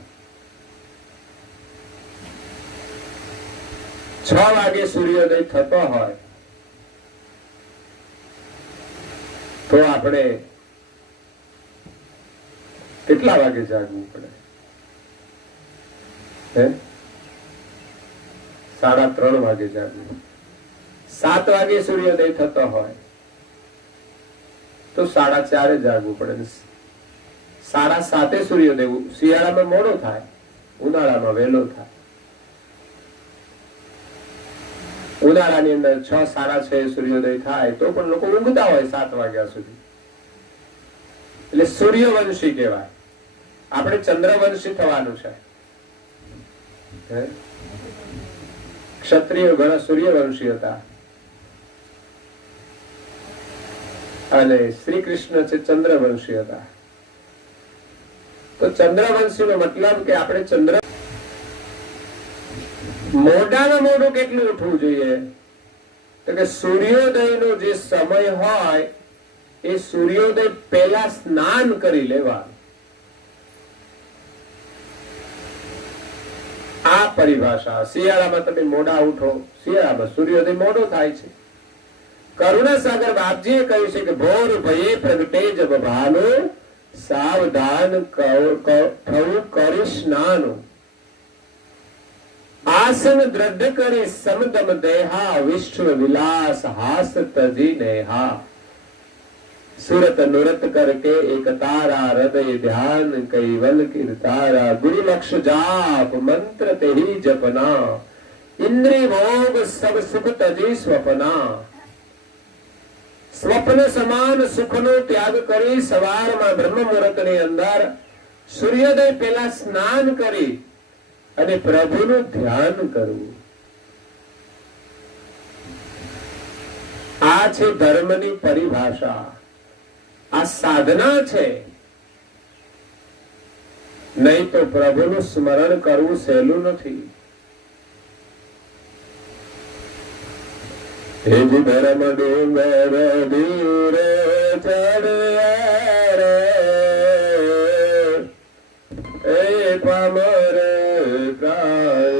6 વાગે સૂર્યોદય થતો હોય તો આપણે કેટલા વાગે જાગવું પડે? 3:30 વાગે જાગવું. 7 વાગે સૂર્યોદય થતો હોય તો 4:30 જાગવું પડે. 7:30 સૂર્યોદય શિયાળામાં મોડો થાય, ઉનાળામાં વહેલો થાય. ઉનાળાની અંદર 6-6:30 સૂર્યોદય થાય તો પણ લોકો ઊંઘતા હોય 7 વાગ્યા સુધી. એટલે સૂર્યવંશી કહેવાય. આપણે ચંદ્રવંશી થવાનું છે. ક્ષત્રિયો ઘણા સૂર્યવંશી હતા અને શ્રી કૃષ્ણ છે ચંદ્રવંશી હતા. તો ચંદ્રવંશી નો મતલબ કે આપણે ચંદ્ર મોડામાં મોડું કેટલું ઉઠવું જોઈએ? તો કે સૂર્યોદયનો જે સમય હોય એ સૂર્યોદય પહેલા સ્નાન કરી લેવાનું. આ પરિભાષા. શિયાળામાં તમે મોડા ઉઠો, શિયાળામાં સૂર્યોદય મોડો થાય છે. કરુણાસાગર બાપજીએ કહ્યું છે કે ભોર ભયે પ્રગટે જબ ભાનો, સાવધાન થવું કરી સ્નાન. આસન દ્રઢ કરી સમદમ દેહા, વિશ્વ વિલાસ હાસ તજી નેહા. સુરત નુરત કરકે એક તારા, હૃદય ધ્યાન કૈવલ કીર્તારા. ગુરુ લક્ષ જાપ મંત્ર તેહી જપના, ઇન્દ્રિય ભોગ સબ સુખ તજી સ્વપના. સ્વપ્ન સમાન સુખનો ત્યાગ કરી સવારમાં બ્રહ્મ મુહૂર્ત ની અંદર સૂર્યોદય પહેલા સ્નાન કરી અને પ્રભુનું ધ્યાન કરવું. આ છે ધર્મની પરિભાષા. આ સાધના છે. નહીં તો પ્રભુનું સ્મરણ કરવું સહેલું નથી. હે જ ધર્મ ડુંગર દૂર ચડ્યા રે, એ પામર પ્રાય.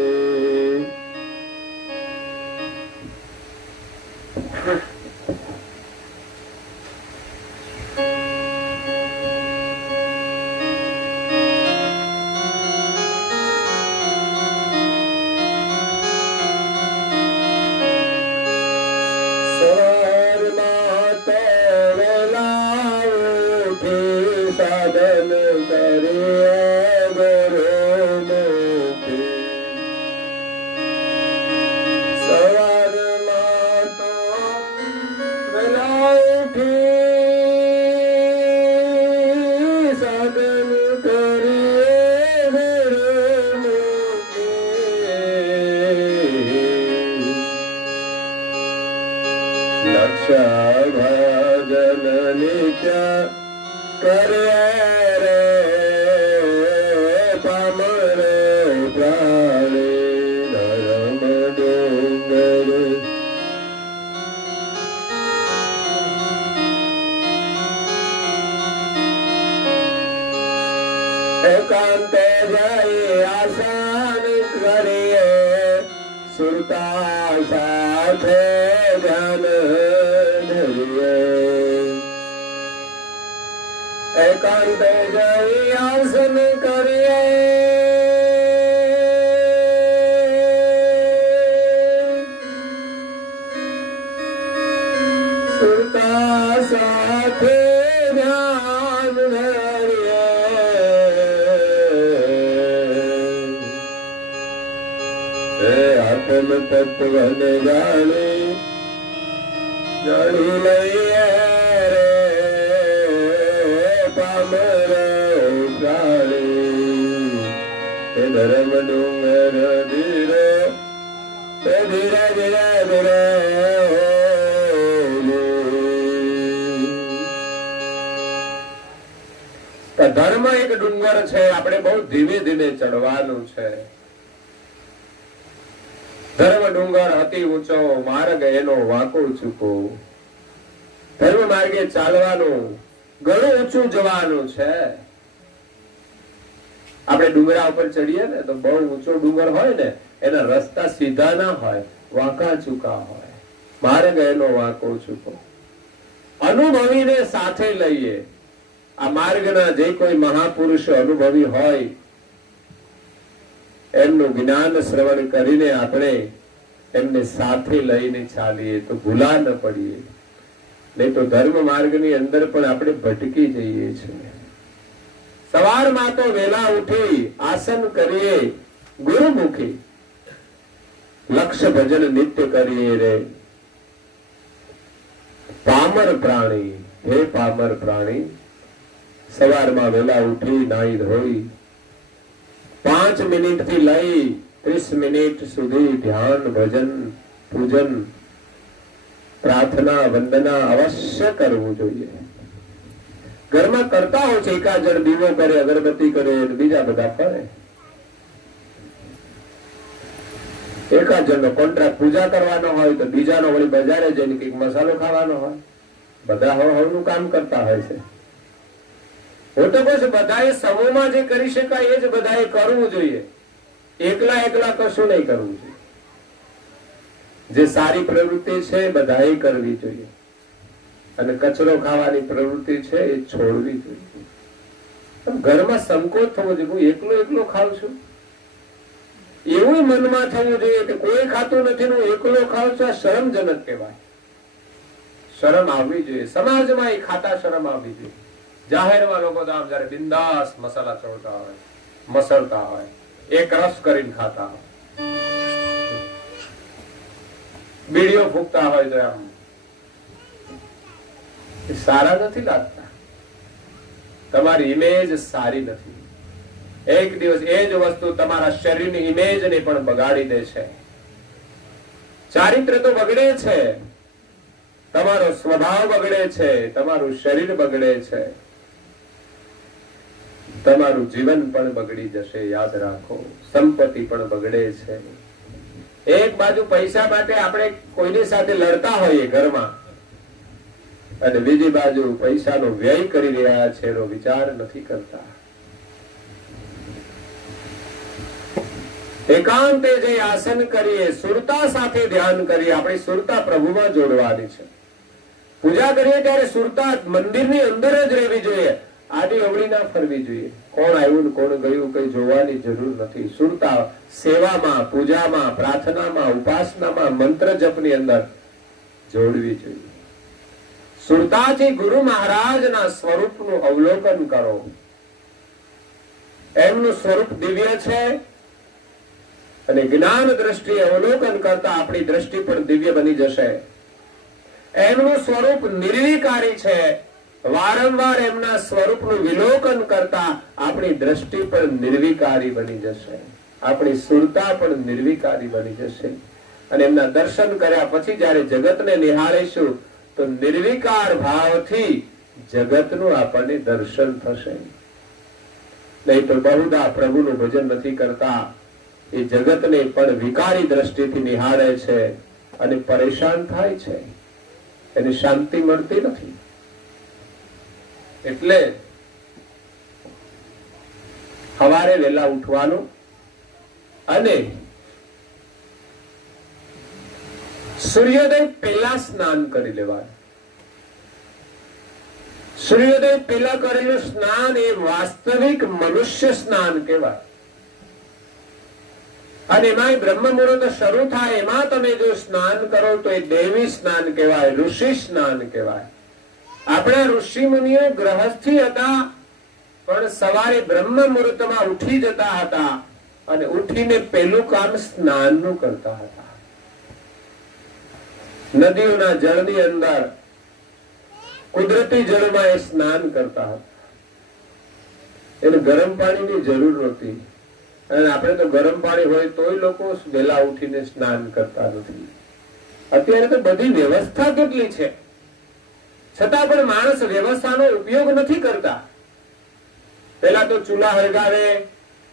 સાધન કરીએ ગુરુમુખી. સવારમાં તો વહેલા ઉઠી સાધન કરીએ ગુરુમુખી. લક્ષ ભજન નિત્ય કરે રે પામર પ્રાણી ધર્મ ડુંગર. એકાંતે જઈ આસન કરીએ સુરતા સાથે ધ્યાન ધરીએ. એકાંતે જઈ આસન કરીએ સુરતા સાથે ધ્યાન ધરીએ. આત્મ તત્વને જાણી લઈએ પામર પ્રાણી. એ ધર્મ ડુંગર ધીરે ધીરે ધીરે ધીરે. ધર્મ એક ડુંગર છે, આપણે બહુ ધીમે ધીમે ચડવાનું છે. ધર્મ ડુંગર અતિ ઊંચો, માર્ગ એનો વાંકો ચૂકો. ધર્મ માર્ગે ચાલવાનું ઘણું ઊંચું જવાનું છે. આપણે ડુંગરા ઉપર ચડીએ ને તો બહુ ઊંચો ડુંગર હોય ને એના રસ્તા સીધા ના હોય, વાંકા ચૂકા હોય. માર્ગ એનો વાંકો ચૂકો. અનુભવીને સાથે લઈએ. આ માર્ગના જે કોઈ મહાપુરુષો અનુભવી હોય એમનું જ્ઞાન શ્રવણ કરીને આપણે એમને સાથે લઈને ચાલીએ તો ભૂલા ન પડીએ. નહીં તો ધર્મ માર્ગની અંદર પણ આપણે ભટકી જઈએ છીએ. સવારમાં તો વહેલા ઉઠી આસન કરીએ ગુરુમુખી. લક્ષ્ય ભજન નિત્ય કરીએ રે પામર પ્રાણી. હે પામર પ્રાણી, સવારમાં વહેલા ઉઠી નાહી ધોઈ 5 મિનિટ થી લઈ 30 મિનિટ સુધી ધ્યાન ભજન પૂજન પ્રાર્થના વંદના અવશ્ય કરવું જોઈએ. ઘરમાં કરતા હોય છે, એકાજણ દીવો કરે, અગરબત્તી કરે, બીજા બધા કરે. એકાજણ નો કોન્ટ્રાક્ટ પૂજા કરવાનો હોય તો બીજાનો વળી બજારે જઈને કઈક મસાલો ખાવાનો હોય. બધા હવનું કામ કરતા હોય છે. હું તો બસ બધાએ સમૂહમાં જે કરી શકાય એ જ બધાએ કરવું જોઈએ. એકલા એકલા કશું નહીં કરવું જોઈએ. જે સારી પ્રવૃત્તિ છે બધાએ કરવી જોઈએ અને કચરો ખાવાની પ્રવૃત્તિ છે એ છોડવી જોઈએ. ઘરમાં સંકોચ થવો જોઈએ, હું એકલો એકલો ખાઉં છું એવું મનમાં થવું જોઈએ કે કોઈ ખાતું નથી, હું એકલો ખાઉં છું. આ શરમજનક કહેવાય. શરમ આવવી જોઈએ. સમાજમાં એ ખાતા શરમ આવવી જોઈએ. જાહેરમાં લોકો તો આમ જયારે બિંદાસ મસાલા ચોળતા હોય, મસળતા હોય, એક રસ કરીને ખાતા હોય, બીડીઓ ફૂંકતા હોય તો આમ સારા નથી લાગતા. તમારી ઇમેજ સારી નથી. એક દિવસ એ જ વસ્તુ તમારા શરીરની ઇમેજ ને પણ બગાડી દે છે. ચારિત્ર તો બગડે છે, તમારો સ્વભાવ બગડે છે, તમારું શરીર બગડે છે, તમારું જીવન પણ બગડી જશે. યાદ રાખો, સંપત્તિ પણ બગડે છે. એક બાજુ પૈસા માટે આપણે કોઈની સાથે લડતા હોઈએ ઘરમાં અને બીજી બાજુ પૈસાનો વ્યય કરી રહ્યા છે એનો વિચાર નથી કરતા. એકાંતે જઈ આસન કરીએ, સુરતા સાથે ધ્યાન કરીએ. આપણી સુરતા પ્રભુમાં જોડવાની છે. પૂજા કરીએ ત્યારે સુરતા મંદિરની અંદર જ રહેવી જોઈએ. આડી અવળી ના ફરવી જોઈએ. કોણ આવ્યું કોણ ગયું કઈ જોવાની જરૂર નથી. સુરતા સેવામાં, પૂજામાં, પ્રાર્થનામાં, ઉપાસનામાં, મંત્ર જપની અંદર જોડવી જોઈએ. સુરતાથી ગુરુ મહારાજના સ્વરૂપનું અવલોકન કરો. એમનું સ્વરૂપ દિવ્ય છે અને જ્ઞાન દ્રષ્ટિએ અવલોકન કરતા આપણી દ્રષ્ટિ પણ દિવ્ય બની જશે. એમનું સ્વરૂપ નિર્વિકારી છે. વારંવાર એમના સ્વરૂપનું વિલોકન કરતા આપણી દ્રષ્ટિ પણ નિર્વિકારી બની જશે. આપણી સુરતા પણ નિર્વિકારી બની જશે. અને એમના દર્શન કર્યા પછી જયારે જગતને નિહાળીશું તો નિર્વિકાર ભાવથી જગતનું આપણને દર્શન થશે. નહીં તો બહુદા પ્રભુનું ભજન નથી કરતા, એ જગતને પણ વિકારી દ્રષ્ટિથી નિહાળે છે અને પરેશાન થાય છે, એને શાંતિ મળતી નથી. એટલે સવારે વહેલા ઉઠવાનું અને સૂર્યોદય પહેલા સ્નાન કરી લેવાનું. સૂર્યોદય પહેલા કરેલું સ્નાન એ વાસ્તવિક મનુષ્ય સ્નાન કહેવાય. અને એમાં બ્રહ્મ મુહૂર્ત શરૂ થાય એમાં તમે જો સ્નાન કરો તો એ દેવી સ્નાન કહેવાય, ઋષિ સ્નાન કહેવાય. આપણા ઋષિ મુનિઓ ગ્રહસ્થી હતા, પણ સવારે બ્રહ્મ મુહૂર્તમાં ઉઠી જતા હતા અને ઉઠીને પહેલું કામ સ્નાનનું કરતા હતા. નદીઓના જળની અંદર કુદરતી જળમાં એ સ્નાન કરતા હતા. એને ગરમ પાણીની જરૂર નહોતી. અને આપણે તો ગરમ પાણી હોય તોય લોકો વહેલા ઉઠીને સ્નાન કરતા નથી. અત્યારે તો બધી વ્યવસ્થા કેટલી છે, છતાં પણ માણસ વ્યવસ્થાનો ઉપયોગ નથી કરતા. પેલા તો ચૂલા હળગાવે,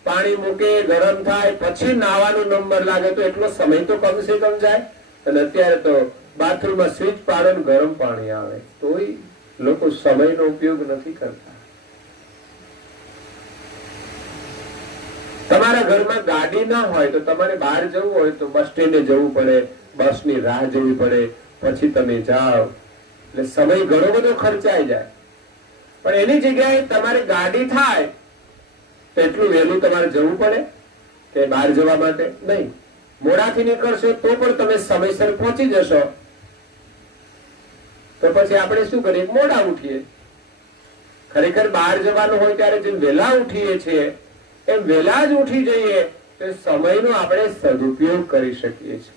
પાણી મૂકે, ગરમ થાય, પછી નાવાનો નંબર લાગે તો એટલો સમય તો કમસે કમ જાય. અને અત્યારે તો બાથરૂમમાં સ્વિચ પાડો ને ગરમ પાણી આવે, તોય લોકો સમયનો ઉપયોગ નથી કરતા. તમારા ઘરમાં ગાડી ના હોય તો તમારે બહાર જવું હોય તો બસ સ્ટેન્ડે જવું પડે, બસની રાહ જોવી પડે, પછી તમે જાઓ એટલે સમય ઘણો બધો ખર્ચાઈ જાય. પણ એની જગ્યાએ તમારે ગાડી થાય તો એટલું વહેલું તમારે જવું પડે કે બહાર જવા માટે નહીં. મોડાથી નીકળશો તો પણ તમે સમયસર પહોંચી જશો. તો પછી આપણે શું કરીએ? મોડા ઉઠીએ. ખરેખર બહાર જવાનું હોય ત્યારે જેમ વહેલા ઉઠીએ છીએ એમ વહેલા જ ઉઠી જઈએ તો સમયનો આપણે સદુપયોગ કરી શકીએ છીએ.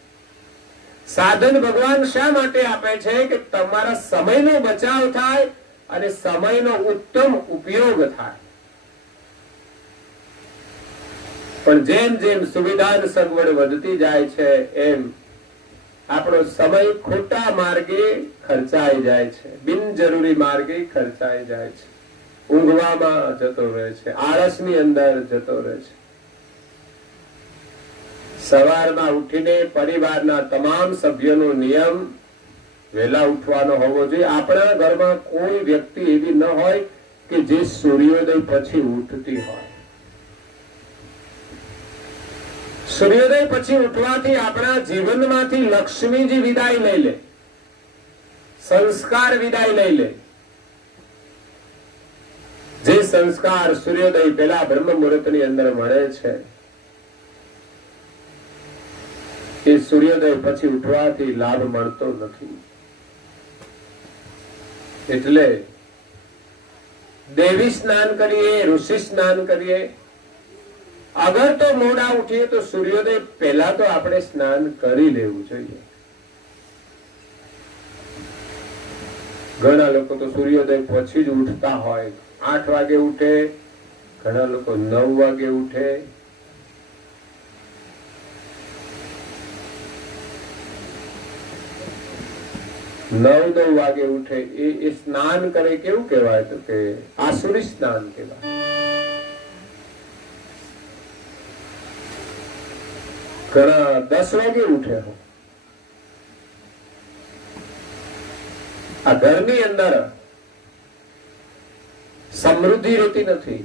સાધન ભગવાન શા માટે આપે છે? કે તમારા સમયનો બચાવ થાય અને સમયનો ઉત્તમ ઉપયોગ થાય. પણ જેમ જેમ સુવિધા સગવડ વધતી જાય છે એમ આપણો સમય ખોટા માર્ગે ખર્ચાઈ જાય છે, બિનજરૂરી માર્ગે ખર્ચાઈ જાય છે, ઊંઘવામાં જતો રહે છે, આળસની અંદર જતો રહે છે. સવારમાં ઉઠીને પરિવારના તમામ સભ્યોનો નિયમ વહેલા ઉઠવાનો હોવો જોઈએ. આપણા ઘરમાં કોઈ વ્યક્તિ એવી ન હોય કે જે સૂર્યોદય પછી ઉઠતી હોય. સૂર્યોદય પછી ઉઠવાથી આપણા જીવનમાંથી લક્ષ્મીજી વિદાય લઈ લે, સંસ્કાર વિદાય લઈ લે. જે સંસ્કાર સૂર્યોદય પહેલા બ્રહ્મ મુહૂર્તની અંદર મળે છે એ સૂર્યોદય પછી ઉઠવાથી લાભ મળતો નથી. એટલે દેવી સ્નાન કરીએ, ઋષિ સ્નાન કરીએ. અગર તો મોડા ઉઠીએ તો સૂર્યોદય પહેલા તો આપણે સ્નાન કરી લેવું જોઈએ. ઘણા લોકો તો સૂર્યોદય પછી જ ઉઠતા હોય. 8 વાગે ઉઠે, ઘણા લોકો 9 વાગે ઉઠે. નવ વાગે ઉઠે એ સ્નાન કરે. કેવું કહેવાય? તો કે આસુરી સ્નાન કહેવાય. ઘણા 10 વાગે ઉઠે. આ ઘરની અંદર સમૃદ્ધિ રહેતી નથી.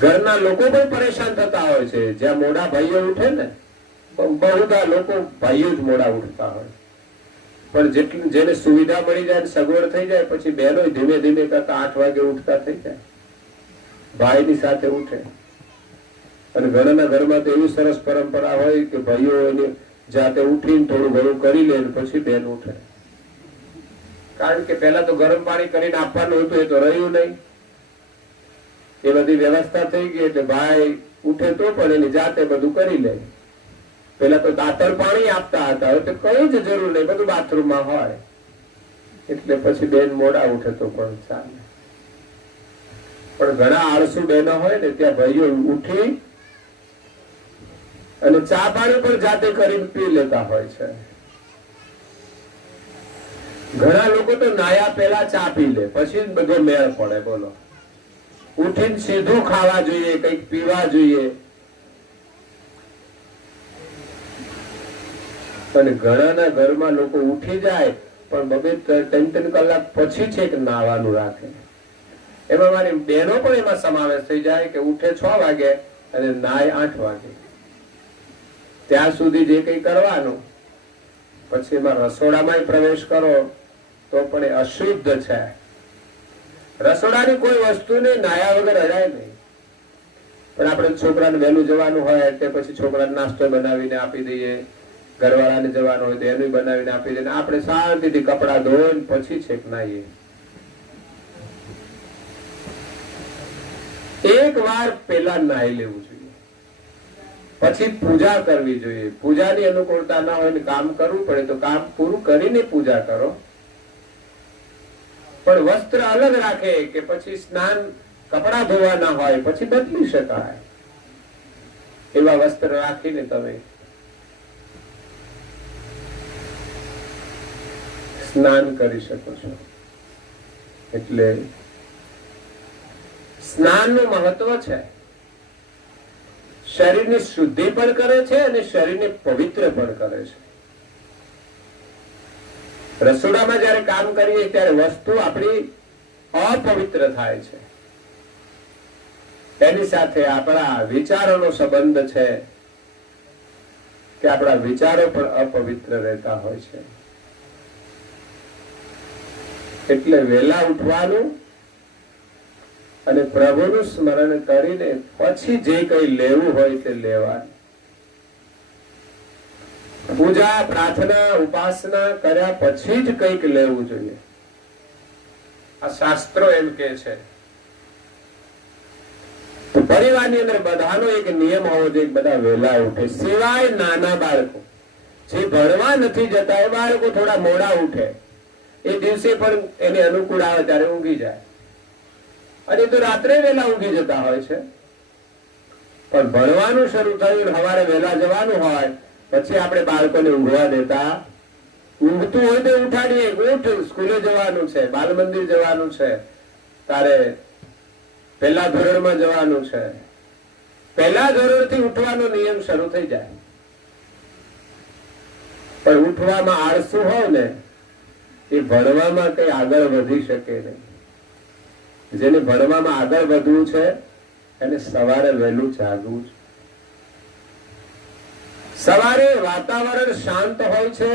ઘરના લોકો પણ પરેશાન થતા હોય છે. જ્યાં મોડા ભાઈઓ ઉઠે ને, બહુધા લોકો ભાઈઓ જ મોડા ઉઠતા હોય. પણ જેટલી જેને સુવિધા મળી જાય, સગવડ થઈ જાય, પછી બહેનો ધીમે ધીમે કરતા 8 વાગે ઉઠતા થઈ જાય, ભાઈની સાથે ઉઠે. અને ઘરના ઘરમાં તો એવી સરસ પરંપરા હોય કે ભાઈઓ જાતે ઉઠીને થોડું ઘણું કરી લે પછી બેન ઉઠે. કારણ કે પેલા તો ગરમ પાણી કરીને આપવાનું હતું, એ તો રહ્યું નહીં. એ બધી વ્યવસ્થા થઈ ગઈ એટલે ભાઈ ઉઠે તો પણ એની જાતે બધું કરી લે. પેલા તો દાતર પાણી આપતા હતા, હવે તો કઈ જ જરૂર નહીં, બધું બાથરૂમમાં હોય. એટલે પછી બેન મોડા ઉઠે તો પણ ચાલે. પણ ઘણા આળસુ બહેનો હોય ને, ત્યાં ભાઈઓ ઉઠી અને ચા પાણી પણ જાતે કરીને પી લેતા હોય છે. ઘણા લોકો તો નાયા પેલા ચા પી લે, પછી જ બધો મેળ પડે. બોલો, ઉઠીને સીધું ખાવા જોઈએ, કંઈક પીવા જોઈએ. અને ઘણાના ઘરમાં લોકો ઉઠી જાય પણ બબે 3 કલાક પછી છેક નાવાનું રાખે. એમાં મારી બહેનો પણ એમાં સમાવેશ થઈ જાય કે ઉઠે 6 વાગે અને નાય 8 વાગે. ત્યાં સુધી જે કઈ કરવાનું, પછી એમાં રસોડામાં પ્રવેશ કરો તો પણ એ અશુદ્ધ છે. રસોડાની કોઈ વસ્તુને નાયા વગર હરાય નહીં. પણ આપણે છોકરાને વહેલું જવાનું હોય એટલે પછી છોકરાને નાસ્તો બનાવીને આપી દઈએ, ઘરવાળાને જવાનું હોય તો એનું બનાવીને આપી દઈએ. આપણે શાંતિથી કપડા ધોઈને પછી છેક નાહીએ. એક વાર પેલા નાહી લેવું જોઈએ, પછી પૂજા કરવી જોઈએ. પૂજાની અનુકૂળતા ના હોય ને કામ કરવું પડે તો કામ પૂરું કરીને પૂજા કરો. પણ વસ્ત્ર અલગ રાખે કે પછી સ્નાન, કપડા ધોવાના હોય પછી બદલી શકાય એવા વસ્ત્ર રાખીને તમે સ્નાન કરી શકો છો. એટલે સ્નાનનું મહત્વ છે. શરીરની શુદ્ધિ પણ કરે છે અને શરીરને પવિત્ર પણ કરે છે. રસોડામાં જયારે કામ કરીએ ત્યારે વસ્તુ આપણી અપવિત્ર થાય છે. એની સાથે આપણા વિચારોનો સંબંધ છે કે આપણા વિચારો પણ અપવિત્ર રહેતા હોય છે. એટલે વહેલા ઉઠવાનું અને પ્રભુનું સ્મરણ કરીને પછી જે કઈ લેવું હોય તે લેવાનું. પૂજા, પ્રાર્થના, ઉપાસના કર્યા પછી જ કંઈક લેવું જોઈએ. આ શાસ્ત્રો એમ કે છે. તો પરિવારની અંદર બધાનો એક નિયમ હોવો જોઈએ, બધા વહેલા ઉઠે. સિવાય નાના બાળકો જે ભણવા નથી જતા એ બાળકો થોડા મોડા ઉઠે. એ દિવસે પણ એને અનુકૂળ આવે ત્યારે ઊંઘી જાય, અને તો રાત્રે વહેલા ઊંઘી જતા હોય છે. પણ ભણવાનું શરૂ થયું, સવારે વહેલા જવાનું હોય, પછી આપણે બાળકોને ઊંઘવા દેતા. ઊંઘતું હોય તો ઉઠાડીએ, ઉઠ, સ્કૂલે જવાનું છે, બાલ મંદિર જવાનું છે, તારે પહેલા ધોરણમાં જવાનું છે. પહેલા ધોરણથી ઉઠવાનો નિયમ શરૂ થઈ જાય. પણ ઉઠવામાં આળસુ હોય ને એ ભણવામાં કઈ આગળ વધી શકે નહીં. જેને ભણવામાં આગળ વધવું છે એને સવારે વહેલું જાગવું છે. સવારે વાતાવરણ શાંત હોય છે.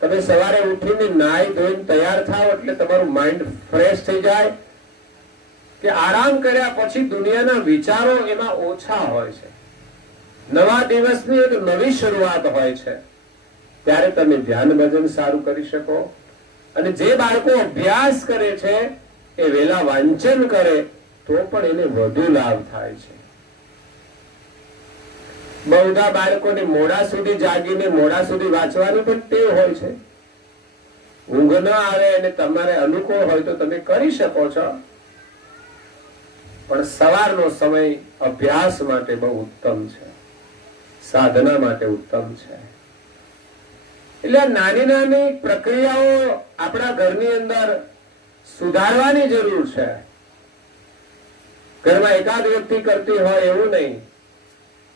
તમે સવારે ઉઠીને નાહી ધોઈને તૈયાર થાવ એટલે તમારું માઇન્ડ ફ્રેશ થઈ જાય. કે આરામ કર્યા પછી દુનિયાના વિચારો એમાં ઓછા હોય છે. નવા દિવસની એક નવી શરૂઆત હોય છે. ત્યારે તમે ધ્યાન ભજન સારું કરી શકો. અને જે બાળકો અભ્યાસ કરે છે એ વહેલા વાંચન કરે તો પણ એને વધુ લાભ થાય છે. બહુધા બાળકોને મોડા સુધી જાગીને મોડા સુધી વાંચવાની પણ ટેવ હોય છે. ઊંઘ ન આવે અને તમારે અનુકૂળ હોય તો તમે કરી શકો છો. પણ સવારનો સમય અભ્યાસ માટે બહુ ઉત્તમ છે, સાધના માટે ઉત્તમ છે. એટલે નાની નાની પ્રક્રિયાઓ આપણા ઘરની અંદર સુધારવાની જરૂર છે. ઘરમાં એકાદ વ્યક્તિ કરતી હોય એવું નહીં,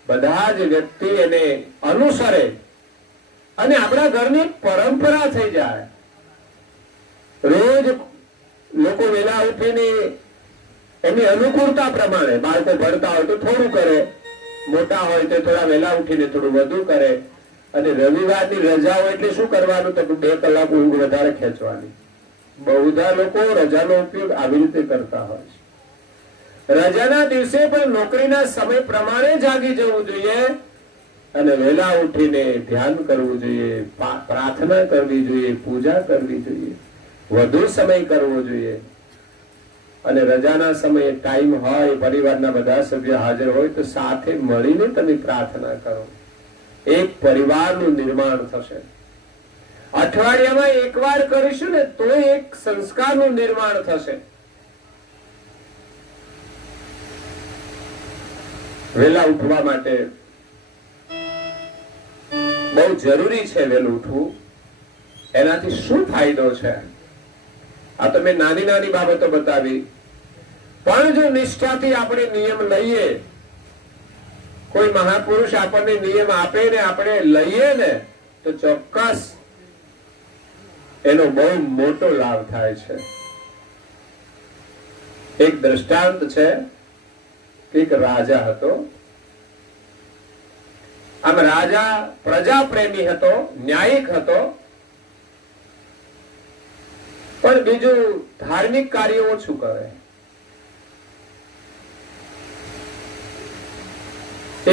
બધા જ વ્યક્તિ એને અનુસરે અને આપણા ઘરની પરંપરા થઈ જાય. રોજ લોકો વહેલા ઉઠીને એની અનુકૂળતા પ્રમાણે, બાળકો ભણતા હોય તો થોડું કરે, મોટા હોય તો થોડા વહેલા ઉઠીને થોડું વધુ કરે. અને રવિવારની રજા હોય એટલે શું કરવાનું, તો 2 કલાક ઊંઘ વધારે ખેંચવાની. બહુધા લોકો રજાનો ઉપયોગ આવી રીતે કરતા હોય છે. રજાના દિવસે પણ નોકરીના સમય પ્રમાણે જાગી જવું જોઈએ અને વહેલા ઉઠીને ધ્યાન કરવું જોઈએ, પ્રાર્થના કરવી જોઈએ, પૂજા કરવી જોઈએ. વધુ સમય કરવો જોઈએ. અને રજાના સમયે ટાઈમ હોય, પરિવારના બધા સભ્યો હાજર હોય તો સાથે મળીને તમે પ્રાર્થના કરો. એક પરિવારનું નિર્માણ થશે. અઠવાડિયામાં એકવાર કરીશું ને તો એક સંસ્કારનું નિર્માણ થશે. વહેલા ઉઠવા માટે બહુ જરૂરી છે વહેલું ઉઠવું. એનાથી શું ફાયદો છે? આ તો મેં નાની નાની બાબતો બતાવી, પણ જો નિષ્ઠાથી આપણે નિયમ લઈએ, કોઈ મહાપુરુષ આપણને નિયમ આપે ને આપણે લઈએ ને તો ચોક્કસ એનો બહુ મોટો લાભ થાય છે. એક દ્રષ્ટાંત છે. એક રાજા હતો. આમ રાજા પ્રજા પ્રેમી હતો, ન્યાયિક હતો, પણ બીજું ધાર્મિક કાર્ય ઓછું કરે.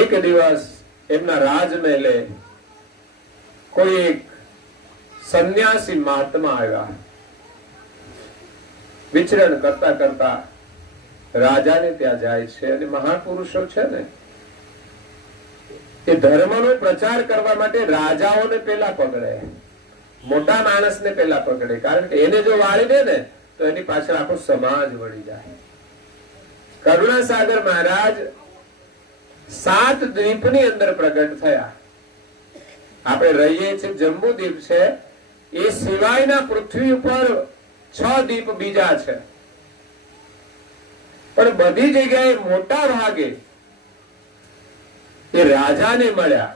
એક દિવસ એમના રાજમહેલે કોઈ એક સંન્યાસી મહાત્મા આવ્યા. વિચરણ કરતા કરતા રાજાને ત્યાં જાય છે. અને મહાપુરુષો છે ને એ ધર્મનો પ્રચાર કરવા માટે રાજાઓને પેલા પકડે, મોટા માણસને પેલા પકડે. કારણ કે એને જો વાળી દે ને તો એની પાછળ આખો સમાજ વળી જાય. કરુણાસાગર મહારાજ 7 દ્વીપની અંદર પ્રગટ થયા. આપણે રહીએ છીએ જંબુદ્વીપ છે, એ સિવાયના પૃથ્વી ઉપર 6 દ્વીપ બીજા છે. પણ બધી જગ્યાએ મોટા ભાગે એ રાજાને મળ્યા.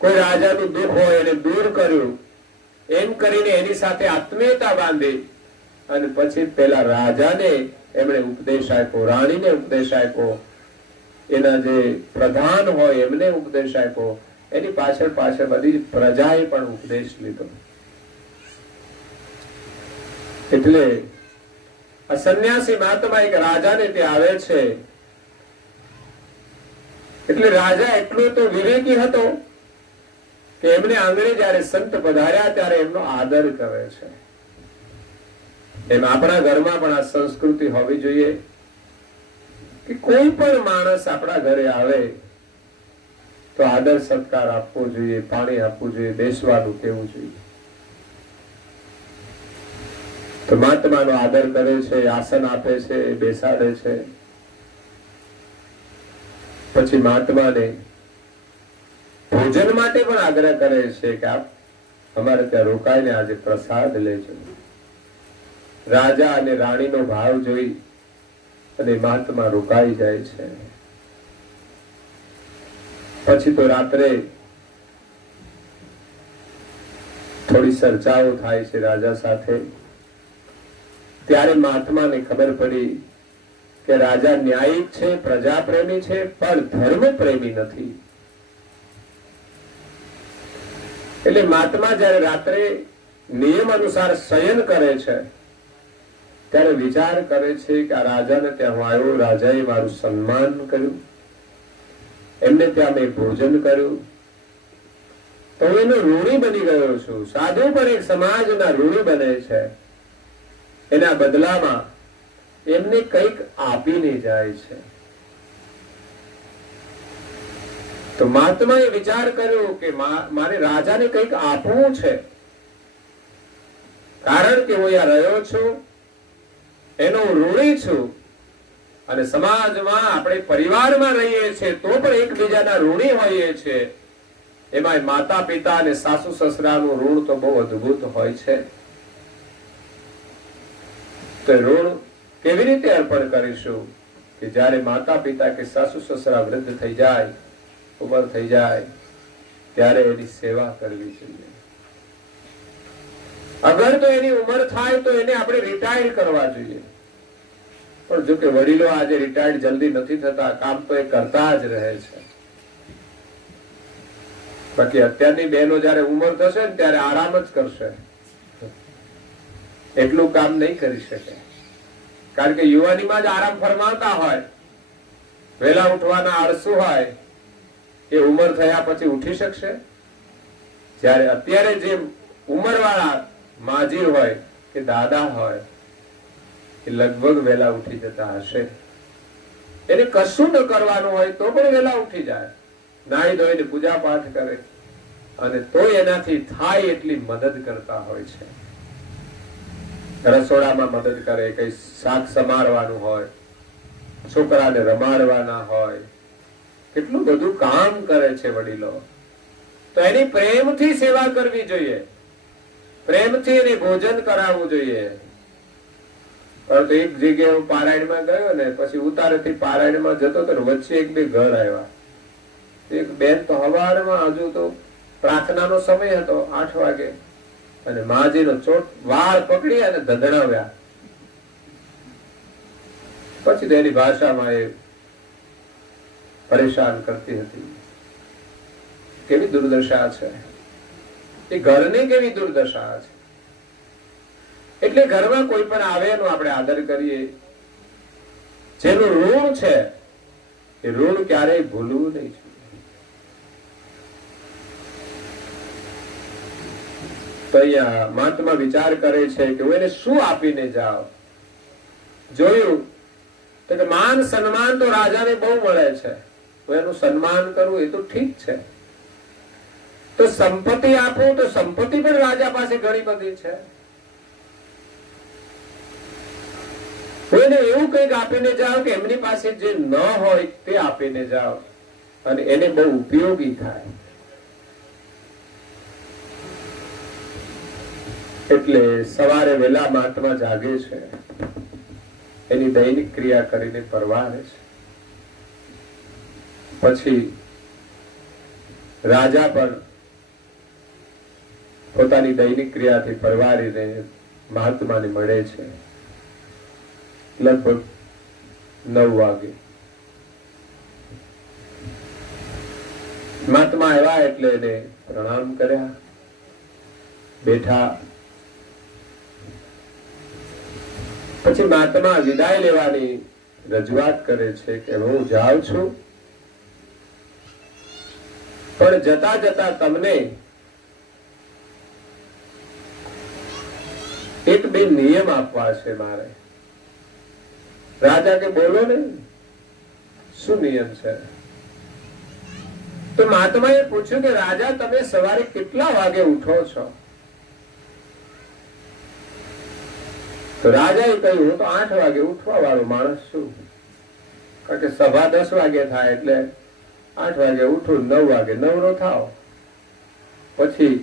કોઈ રાજાનું દુઃખ હોય એને દૂર કર્યું, એમ કરીને એની સાથે આત્મીયતા બાંધી. અને પછી પેલા રાજાને એમણે ઉપદેશ આપ્યો, રાણીને ઉપદેશ આપ્યો, એના જે પ્રધાન હોય એમને ઉપદેશ આપ્યો. એની પાછળ પાછળ બધી પ્રજાએ પણ ઉપદેશ લીધો. એટલે આ સંન્યાસી મહાત્મા એક રાજાને ત્યાં આવે છે. એટલે રાજા એટલો તો વિવેકી હતો કે એમને આંગણે જયારે સંત પધાર્યા ત્યારે એમનો આદર કરે છે. એમ આપણા ઘરમાં પણ આ સંસ્કૃતિ હોવી જોઈએ કે કોઈ પણ માણસ આપણા ઘરે આવે તો આદર સત્કાર આપવો જોઈએ, પાણી આપવું જોઈએ, બેસવાનું કહેવું જોઈએ. તો મહાત્માનો આદર કરે છે, આસન આપે છે, બેસાડે છે. પછી મહાત્માને ભોજન માટે પણ આગ્રહ કરે છે કે આપ અમારે ત્યાં રોકાઈને આજે પ્રસાદ લેજો. રાજા અને રાણીનો ભાવ જોઈ અને મહાત્મા રોકાઈ જાય છે. પછી તો રાત્રે થોડી ચર્ચાઓ થાય છે રાજા સાથે. ત્યારે મહાત્માને ખબર પડી કે રાજા ન્યાયિક છે, પ્રજા પ્રેમી છે, પણ ધર્મ પ્રેમી નથી. એટલે મહાત્મા જયારે રાત્રે નિયમ અનુસાર શયન કરે છે ત્યારે વિચાર કરે છે કે આ રાજાને ત્યાં હું આવ્યો, રાજાએ મારું સન્માન કર્યું, એમને ત્યાં મેં ભોજન કર્યું, તો હું એનો ઋણી બની ગયો છું. સાધુ પણ એક સમાજના ઋણી બને છે. એના બદલામાં એમને કંઈક આપીને જાય છે. તો મહાત્માએ વિચાર કર્યો કે મારે રાજાને કંઈક આપવું છે. કારણ કે હું અહીંયા રહ્યો છું, એનો ઋણી છું. અને સમાજમાં આપણે પરિવારમાં રહીએ છીએ તો પણ એકબીજાના ઋણી હોઈએ છીએ. એમાં માતા પિતા અને સાસુ સસરાનું ઋણ તો બહુ અદ્ભુત હોય છે. તો ઋણ કેવી રીતે અર્પણ કરીશું કે જ્યારે માતા પિતા કે સાસુ સસરા વૃદ્ધ થઈ જાય, ઉંમર થઈ જાય, ત્યારે એની સેવા કરવી જોઈએ. અગર તો એની ઉંમર થાય તો એને આપણે રિટાયર કરવા જોઈએ. પણ જો કે વડીલો આજે રિટાયર્ડ જલ્દી નથી થતા, કામ તો એ કરતા જ રહે છે. બાકી અત્યારની બહેનો જયારે ઉંમર થશે ને ત્યારે આરામ જ કરશે, એટલું કામ નહીં કરી શકે. કારણ કે યુવાનીમાં જ આરામ ફરમાવતા હોય, વહેલા ઉઠવાના આળસુ હોય, એ ઉંમર થયા પછી ઉઠી શકશે? જ્યારે અત્યારે જે ઉંમર વાળા માજી હોય કે દાદા હોય એ લગભગ વહેલા ઉઠી જતા હશે. એને કશું ન કરવાનું હોય તો પણ વહેલા ઉઠી જાય, નાહી ધોઈને પૂજા પાઠ કરે અને તો એનાથી થાય એટલી મદદ કરતા હોય છે. રસોડામાં મદદ કરે, કઈ શાક સમારવાનું હોય, છોકરાને રમાડવાના હોય, કેટલું બધું કામ કરે છે વડીલો. તો એની પ્રેમથી સેવા કરવી જોઈએ, પ્રેમથી એને ભોજન કરાવવું જોઈએ. પરંતુ એક જગ્યાએ હું પારાયણમાં ગયો ને, પછી ઉતારેથી પારાયણમાં જતો તો વચ્ચે એક બે ઘર આવ્યા. એક બેન તો હવારમાં, હજુ તો પ્રાર્થનાનો સમય હતો 8 વાગે, અને માજીનો વાળ પકડી અને ધધડાવ્યા. પછી તેની ભાષામાં એ પરેશાન કરતી હતી. કેવી દુર્દશા છે એ ઘરની, કેવી દુર્દશા છે. એટલે ઘરમાં કોઈ પણ આવે એનો આપણે આદર કરીએ. જેનું ઋણ છે એ ઋણ ક્યારેય ભૂલવું નહીં. તો અહીંયા મહાત્મા વિચાર કરે છે કે હું એને શું આપીને જાઉં. જોયું તો કે માન સન્માન તો રાજાને બહુ મળે છે, હું એનું સન્માન કરું એ તો ઠીક છે. તો સંપત્તિ આપું તો સંપત્તિ પણ રાજા પાસે ઘણી બધી છે. હું એને એવું કંઈક આપીને જાઓ કે એમની પાસે જે ન હોય તે આપીને જાઓ અને એને બહુ ઉપયોગી થાય. એટલે સવારે વહેલા મહાત્મા જાગે છે, એની દૈનિક ક્રિયા કરીને પરવારે છે. પછી રાજા પણ પોતાની દૈનિક ક્રિયાથી પરવારીને મહાત્માને મળે છે. લગભગ 9 વાગે મહાત્મા આવ્યા એટલે એને પ્રણામ કર્યા, બેઠા. પછી મહાત્મા વિદાય લેવાની રજૂઆત કરે છે કે હું જાઉં છું, પણ જતા જતા તમને એક બે નિયમ આપવા છે મારે. રાજા કે બોલો ને, શું નિયમ છે? તો મહાત્માએ પૂછ્યું કે રાજા, તમે સવારે કેટલા વાગે ઉઠો છો? તો રાજાએ કહ્યું, હું તો 8 વાગે ઉઠવા વાળો માણસ છું. કારણ કે સભા 10 વાગે થાય એટલે 8 વાગે ઉઠું, 9 વાગે નવરો થાવ, પછી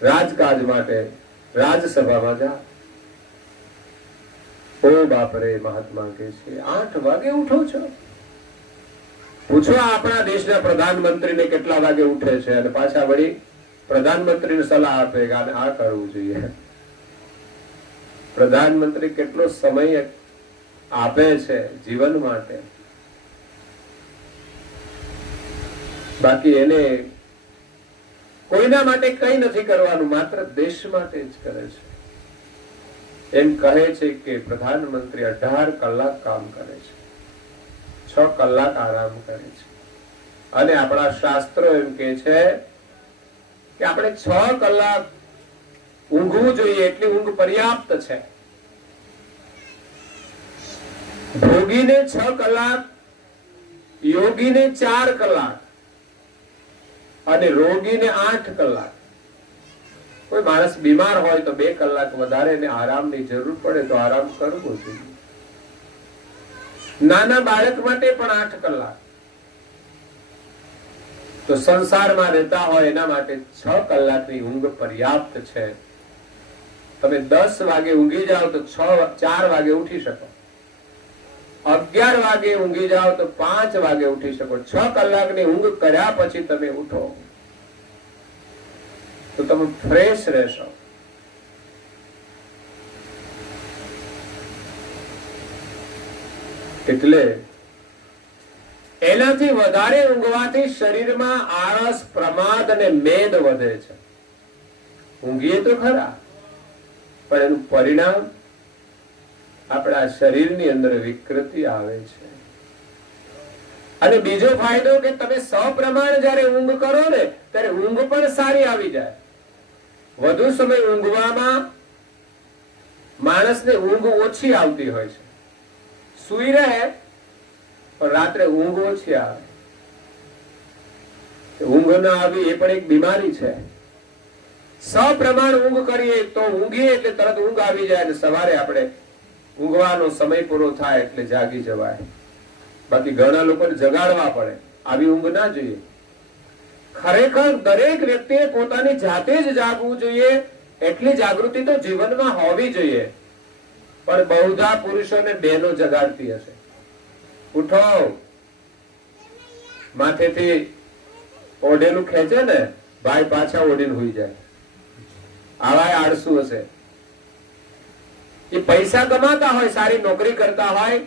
રાજકાજ માટે રાજસભામાં જા. ઓ બાપરે, મહાત્મા કહે છે 8 વાગે ઉઠો છો? પૂછો આપણા દેશના પ્રધાનમંત્રીને કેટલા વાગે ઉઠે છે અને પાછા વળી પ્રધાનમંત્રીને સલાહ આપે કે આ કરવું જોઈએ. પ્રધાનમંત્રી કેટલો સમય આપે છે જીવન માટે, બાકી એને કોઈના માટે કઈ નથી કરવાનું, માત્ર દેશ માટે જ કરે છે. એમ કહે છે કે પ્રધાનમંત્રી 18 કલાક કામ કરે છે, 6 કલાક આરામ કરે છે. અને આપણા શાસ્ત્રો એમ કે છે કે આપણે 6 કલાક ઊંઘવું જોઈએ, એટલી ઊંઘ પર્યાપ્ત છે. ભોગીને 6 કલાક, યોગીને 4 કલાક અને રોગીને 8 કલાક. કોઈ માણસ બીમાર હોય તો 2 કલાક વધારે એને આરામની જરૂર પડે તો આરામ કરવો જોઈએ. નાના બાળક માટે પણ 8 કલાક. તો સંસારમાં રહેતા હોય એના માટે 6 કલાકની ઊંઘ પર્યાપ્ત છે. તમે 10 વાગે ઊંઘી જાઓ તો 4 વાગે ઉઠી શકો, 11 વાગે ઊંઘી જાઓ તો 5 વાગે ઉઠી શકો. 6 કલાકની ઊંઘ કર્યા પછી તમે ઉઠો તો તમે ફ્રેશ રહેશો. એટલે એનાથી વધારે ઊંઘવાથી શરીરમાં આળસ, પ્રમાદ અને મેદ વધે છે. ઊંઘીએ તો ખરા, પણ એનું પરિણામ આપણા શરીરની અંદર વિકૃતિ આવે છે. અને બીજો ફાયદો કે તમે સપ્રમાણ જયારે ઊંઘ કરો ને ત્યારે ઊંઘ પણ સારી આવી જાય. વધુ સમય ઊંઘવામાં માણસને ઊંઘ ઓછી આવતી હોય છે. સૂઈ રહે પણ રાત્રે ઊંઘ ઓછી આવે. ઊંઘ ન આવી એ પણ એક બીમારી છે. સપ્રમાણ ઊંઘ કરીએ તો ઊંઘીએ એટલે તરત ઊંઘ આવી જાય અને સવારે આપણે ઊંઘવાનો સમય પૂરો થાય એટલે જાગી જવાય. બાકી ઘણા લોકોને જગાડવા પડે. આવી ઊંઘ ના જોઈએ. ખરેખર દરેક વ્યક્તિએ પોતાની જાતે જ જાગવું જોઈએ. એટલી જાગૃતિ તો જીવનમાં હોવી જોઈએ. પણ બહુધા પુરુષોને બહેનો જગાડતી હશે. ઉઠો, માથેથી ઓઢેલું ખેંચે ને ભાઈ પાછા ઓઢીને હુઈ જાય. આવા આળસુ હશે. એ પૈસા કમાતા હોય, સારી નોકરી કરતા હોય,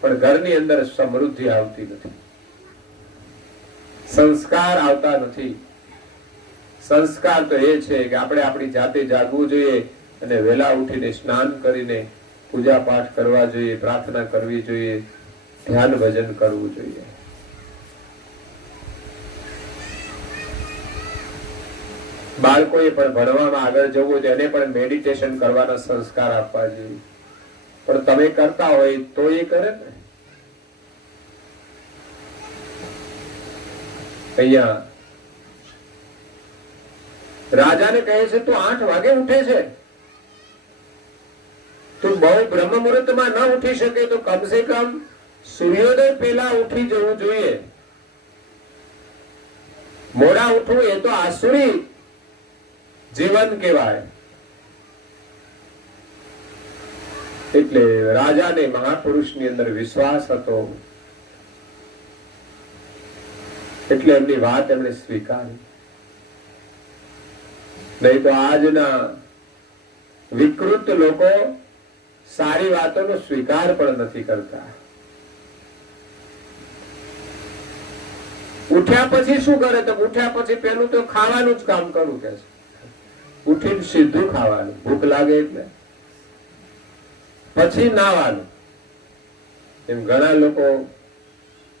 પણ ઘરની અંદર સમૃદ્ધિ આવતી નથી. સંસ્કાર આવતા નથી. સંસ્કાર તો એ છે કે આપણે આપણી જાતે જાગવું જોઈએ અને વહેલા ઉઠીને સ્નાન કરીને પૂજા પાઠ કરવા જોઈએ, પ્રાર્થના કરવી જોઈએ, ધ્યાન ભજન કરવું જોઈએ. બાળકોએ પણ ભણવામાં આગળ જવું હોય તો એને પણ મેડિટેશન કરવાના સંસ્કાર આપવા જોઈએ. પણ તમે કરતા હોય તો એ કરે ને. અહીંયા રાજાને કહે છે તું 8 વાગે ઉઠે છે, તું બહુ બ્રહ્મ મુહૂર્તમાં ન ઉઠી શકે તો કમસે કમ સૂર્યોદય પહેલા ઉઠી જવું જોઈએ. મોડા ઉઠવું એ તો આસુરી જીવન કહેવાય. એટલે રાજાને મહાપુરુષની અંદર વિશ્વાસ હતો એટલે એમની વાત એમણે સ્વીકારી. નહીં તો આજના વિકૃત લોકો સારી વાતોનો સ્વીકાર પણ નથી કરતા. ઉઠ્યા પછી શું કરે તો ઉઠ્યા પછી પેલું તો ખાવાનું જ કામ કરું કે છે. ઉઠીને સીધું ખાવાનું, ભૂખ લાગે એટલે પછી નાવાનું. એમ ઘણા લોકો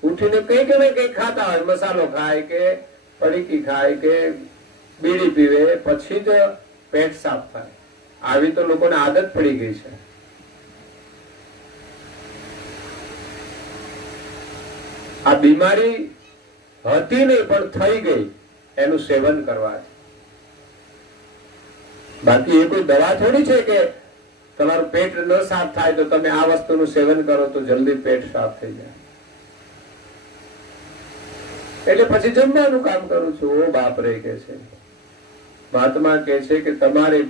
ઉઠીને કઈક ને કઈક ખાતા હોય, મસાલો ખાય કે પડીકી ખાય કે બીડી પીવે, પછી જ પેટ સાફ થાય. આવી તો લોકોને આદત પડી ગઈ છે. આ બીમારી હતી નહીં પણ થઈ ગઈ એનું સેવન કરવાથી. બાકી એ કોઈ દવા થોડી છે કે તમારું પેટ ન સાફ થાય તો તમે આ વસ્તુનું સેવન કરો તો જલ્દી પેટ સાફ થઈ જાય. એટલે પછી જમવાનું કામ કરું છું. ઓ બાપરે કે છે મહાત્મા કે છે કે તમારે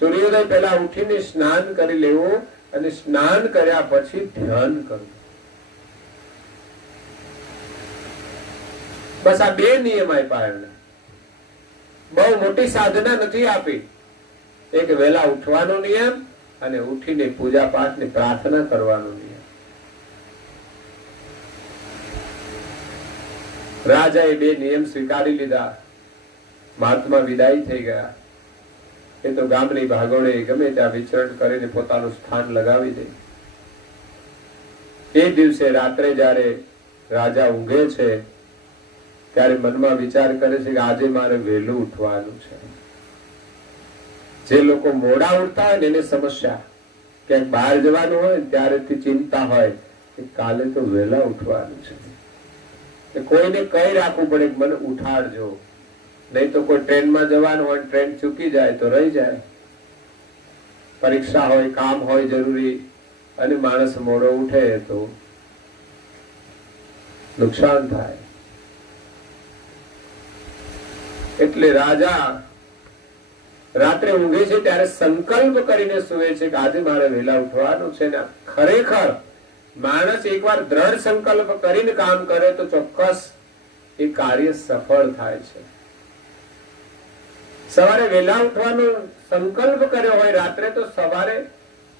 સૂર્યોદય પહેલા ઉઠીને સ્નાન કરી લેવું અને સ્નાન કર્યા પછી ધ્યાન કરવું. બસ આ 2 નિયમ આપ્યા એમને. બહુ મોટી સાધના નથી આપી. એક વહેલા ઉઠવાનો નિયમ અને ઉઠીને પૂજા પાઠ ની પ્રાર્થના કરવાનો નિયમ. રાજાએ 2 નિયમ સ્વીકારી લીધા. મહાત્મા વિદાય થઈ ગયા. એ તો ગામની ભાગોળે ગમે ત્યાં વિચરણ કરીને પોતાનું સ્થાન લગાવી દે. એ દિવસે રાત્રે જયારે રાજા ઊંઘે છે ત્યારે મનમાં વિચાર કરે છે કે આજે મારે વહેલું ઉઠવાનું છે. જે લોકો મોડા ઉઠતા હોય ને એને સમસ્યા, ક્યાંક બહાર જવાનું હોય ત્યારેથી ચિંતા હોય કે કાલે તો વહેલા ઉઠવાનું છે. કોઈને કઈ રાખવું પડે કે મને ઉઠાડજો. નહીં તો કોઈ ટ્રેનમાં જવાનું હોય, ટ્રેન ચૂકી જાય તો રહી જાય. પરીક્ષા હોય, કામ હોય જરૂરી અને માણસ મોડો ઉઠે તો નુકસાન થાય. એટલે રાજા રાત્રે ઊંઘે છે ત્યારે સંકલ્પ કરીને સૂવે છે કે આજે મારે વહેલા ઉઠવાનું છે. ને ખરેખર માણસ એકવાર દ્રઢ સંકલ્પ કરીને કામ કરે તો ચોક્કસ એ કાર્ય સફળ થાય છે. સવારે વહેલા ઉઠવાનો સંકલ્પ કર્યો હોય રાત્રે તો સવારે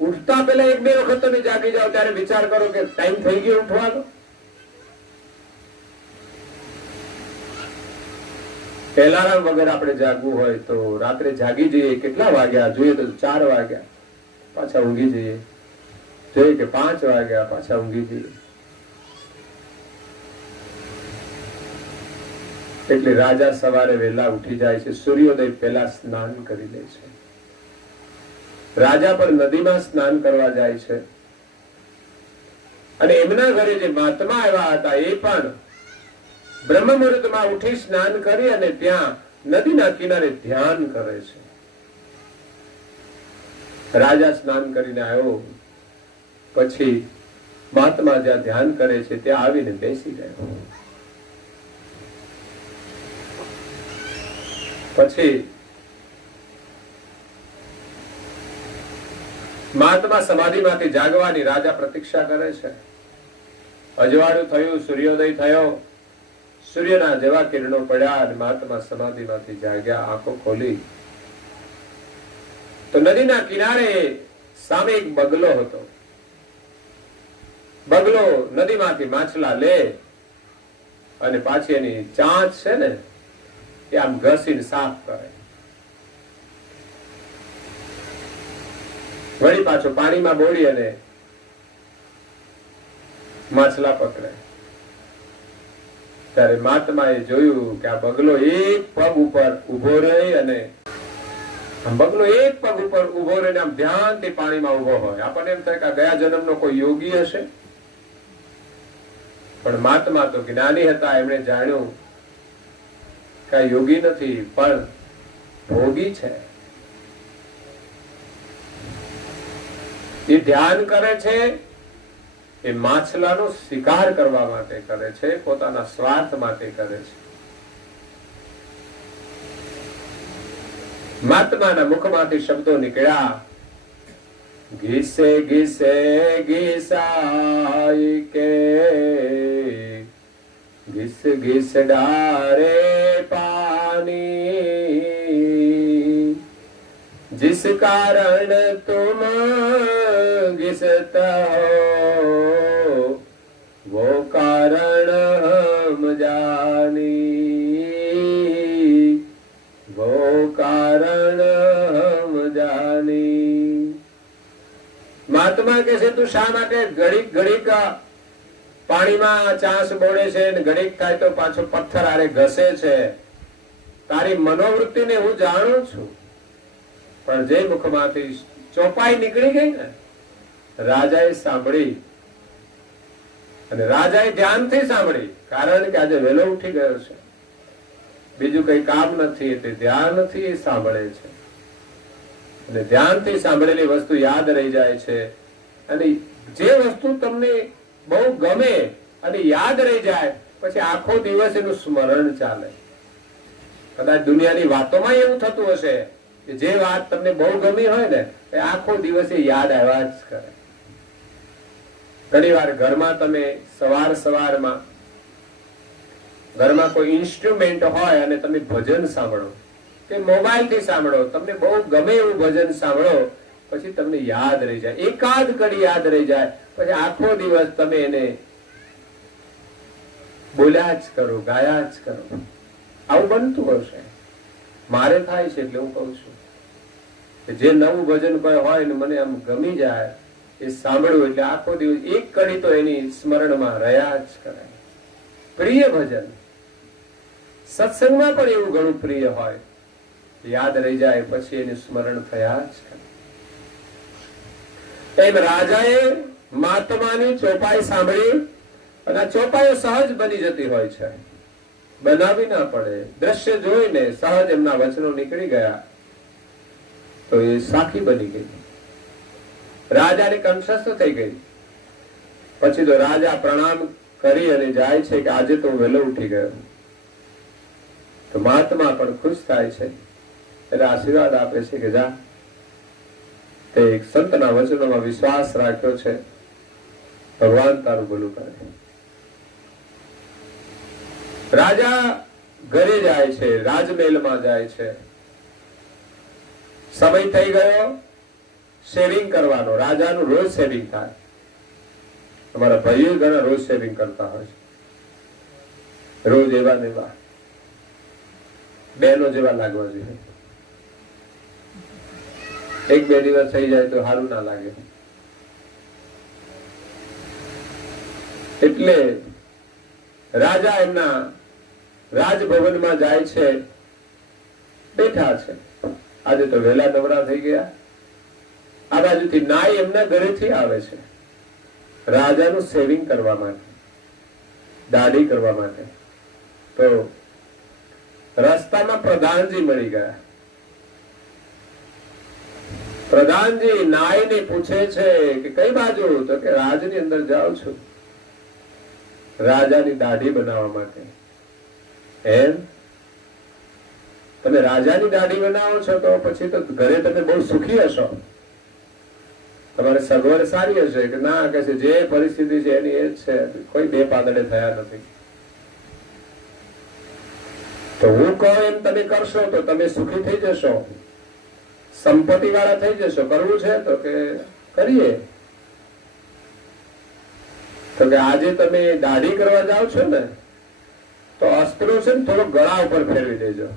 ઉઠતા પહેલા 1-2 વખત તમે જાગી જાઓ ત્યારે વિચાર કરો કે ટાઈમ થઈ ગયો ઉઠવાનો. એલાર્મ વગર આપણે જાગવું હોય તો રાત્રે જાગી જઈએ. કેટલા વાગ્યા જોઈએ તો 4 વાગ્યા, પાછા ઊંઘી જઈએ. જોઈએ કે 5 વાગ્યા, પાછા ઊંઘી જઈએ. એટલે રાજા સવારે વહેલા ઉઠી જાય છે, સૂર્યોદય પહેલા સ્નાન કરી લે છે. રાજા પણ નદીમાં સ્નાન કરવા જાય છે અને એમના ઘરે જે મહાત્મા આવ્યા હતા એ પણ બ્રહ્મ મુહૂર્તમાં ઉઠી સ્નાન કરી અને ત્યાં નદીના કિનારે ધ્યાન કરે છે. રાજા સ્નાન કરીને આવ્યો પછી મહાત્મા જ્યાં ધ્યાન કરે છે ત્યાં આવીને બેસી ગયો. પછી મહાત્મા સમાધિમાંથી જાગવાની રાજા પ્રતીક્ષા કરે છે. અજવાળું થયું, સૂર્યોદય થયો, સૂર્યના જેવા કિરણો પડ્યા અને મહાત્મા સમાધિમાંથી જાગ્યા. આંખો ખોલી તો નદીના કિનારે સામે એક બગલો હતો. બગલો નદીમાંથી માછલા લે અને પાછી એની ચાંચ છે ને એ આમ ઘસીને સાફ કરે, વળી પાછો પાણીમાં બોળી અને માછલા પકડે. ત્યારે મહાત્માએ જોયું કે આ બગલો એક પગ ઉપર ઉભો રહી અને બગલો એક પગ ઉપર ઉભો રહીને આમ ધ્યાનથી પાણીમાં ઉભો હોય. આપણને એમ થાય કે આ ગયા જન્મનો કોઈ યોગી હશે, પણ મહાત્મા તો જ્ઞાની હતા. એમણે જાણ્યું કે આ યોગી નથી પણ ભોગી છે. એ ધ્યાન કરે છે એ માછલાનો શિકાર કરવા માટે કરે છે, પોતાના સ્વાર્થ માટે કરે છે. મહાત્માના મુખમાંથી શબ્દો નીકળ્યા, ઘીસે ઘીસે ઘીસાઈ કે ઘીસ ઘીસ ડારે પાની, जिस कारण तुम घिसत हो वो कारण हम जानी, वो कारण हम जानी. મહાત્મા કહે છે તું શા માટે ઘડીક ઘડીક પાણીમાં ચાંસ બોળે છે ને ઘડીક થાય તો પાછો પથ્થર આરે ઘસે છે? તારી મનોવૃત્તિને હું જાણું છું, પણ જે મુખમાંથી ચોપાઈ નીકળી ગઈ ને, રાજાએ સાંભળી અને રાજાએ ધ્યાનથી સાંભળી. કારણ કે આજે વહેલો ઉઠી ગયો છે, બીજું કઈ કામ નથી એટલે ધ્યાનથી સાંભળે છે અને ધ્યાનથી સાંભળેલી વસ્તુ યાદ રહી જાય છે. અને જે વસ્તુ તમને બહુ ગમે અને યાદ રહી જાય પછી આખો દિવસ એનું સ્મરણ ચાલે. કદાચ દુનિયાની વાતોમાં એવું થતું હશે કે જે વાત તમને બહુ ગમી હોય ને એ આખો દિવસે યાદ આવ્યા જ કરે. ઘણી વાર ઘરમાં તમે સવારમાં ઘરમાં કોઈ ઇન્સ્ટ્રુમેન્ટ હોય અને તમે ભજન સાંભળો કે મોબાઈલ થી સાંભળો, તમને બહુ ગમે એવું ભજન સાંભળો, પછી તમને યાદ રહી જાય, એકાદ કડી યાદ રહી જાય, પછી આખો દિવસ તમે એને બોલ્યા જ કરો, ગાયા જ કરો. આવું બનતું હશે, મારે થાય છે એટલે હું કઉ છું કે જે નવું ભજન કોઈ હોય ને મને આમ ગમી જાય એ સાંભળવું એટલે આખો દિવસ એક કડી તો એની સ્મરણમાં રહ્યા જ કરે. પ્રિય ભજન સત્સંગમાં પણ એવું ઘણું પ્રિય હોય, યાદ રહી જાય પછી એનું સ્મરણ થયા જ કરે. એમ રાજાએ મહાત્માની ચોપાઈ સાંભળી અને આ ચોપાઈઓ સહજ બની જતી હોય છે, બનાવી ના પડે. દ્રશ્ય જોઈને સહજ એમના વચનો નીકળી ગયા તો એ સાખી બની ગઈ. રાજાને કંઠસ્થ થઈ ગઈ. પછી તો રાજા પ્રણામ કરી અને જાય છે કે આજે તો વહેલો ઉઠી ગયો. તો મહાત્મા પણ ખુશ થાય છે એટલે આશીર્વાદ આપે છે કે જા, તે એક સંતના વચનોમાં વિશ્વાસ રાખ્યો છે, ભગવાન તારું ભલું કરે. રાજા ઘરે જાય છે, રાજમહેલમાં જાય છે. સમય થઈ ગયો શેવિંગ કરવાનો. રાજાનું રોજ શેવિંગ થાય. અમારા ભાઈઓ ઘણા રોજ શેવિંગ કરતા હોય છે, રોજ એવા ને એવા બહેનો જેવા લાગવા જોઈએ. એક બે દિવસ થઈ જાય તો સારું ના લાગે. એટલે રાજા એમના રાજભવનમાં જાય છે, બેઠા છે. આજે તો વહેલા નવરા થઈ ગયા. આ બાજુથી નાઈ એમના ઘરેથી આવે છે રાજાનું સેવિંગ કરવા માટે, દાઢી કરવા માટે. તો રસ્તામાં પ્રધાનજી મળી ગયા. પ્રધાનજી નાઈને પૂછે છે કે કઈ બાજુ? તો કે રાજની અંદર જાઉં છું રાજાની દાઢી બનાવવા માટે. એમ? તમે રાજાની દાઢી બનાવો છો તો પછી તો ઘરે તમે બહુ સુખી હશો, તમારે સગવડ સારી હશે. કે ના, કે છે જે પરિસ્થિતિ છે એની એ જ છે, કોઈ બે પાંદડે થયા નથી. તો હું કહું એમ તમે કરશો તો તમે સુખી થઈ જશો, સંપત્તિ વાળા થઈ જશો. કરવું છે તો કે કરીએ. તો કે આજે તમે દાઢી કરવા જાઓ છો ને તો અસ્ત્રો છે ને થોડો ગળા ઉપર ફેરવી દેજો.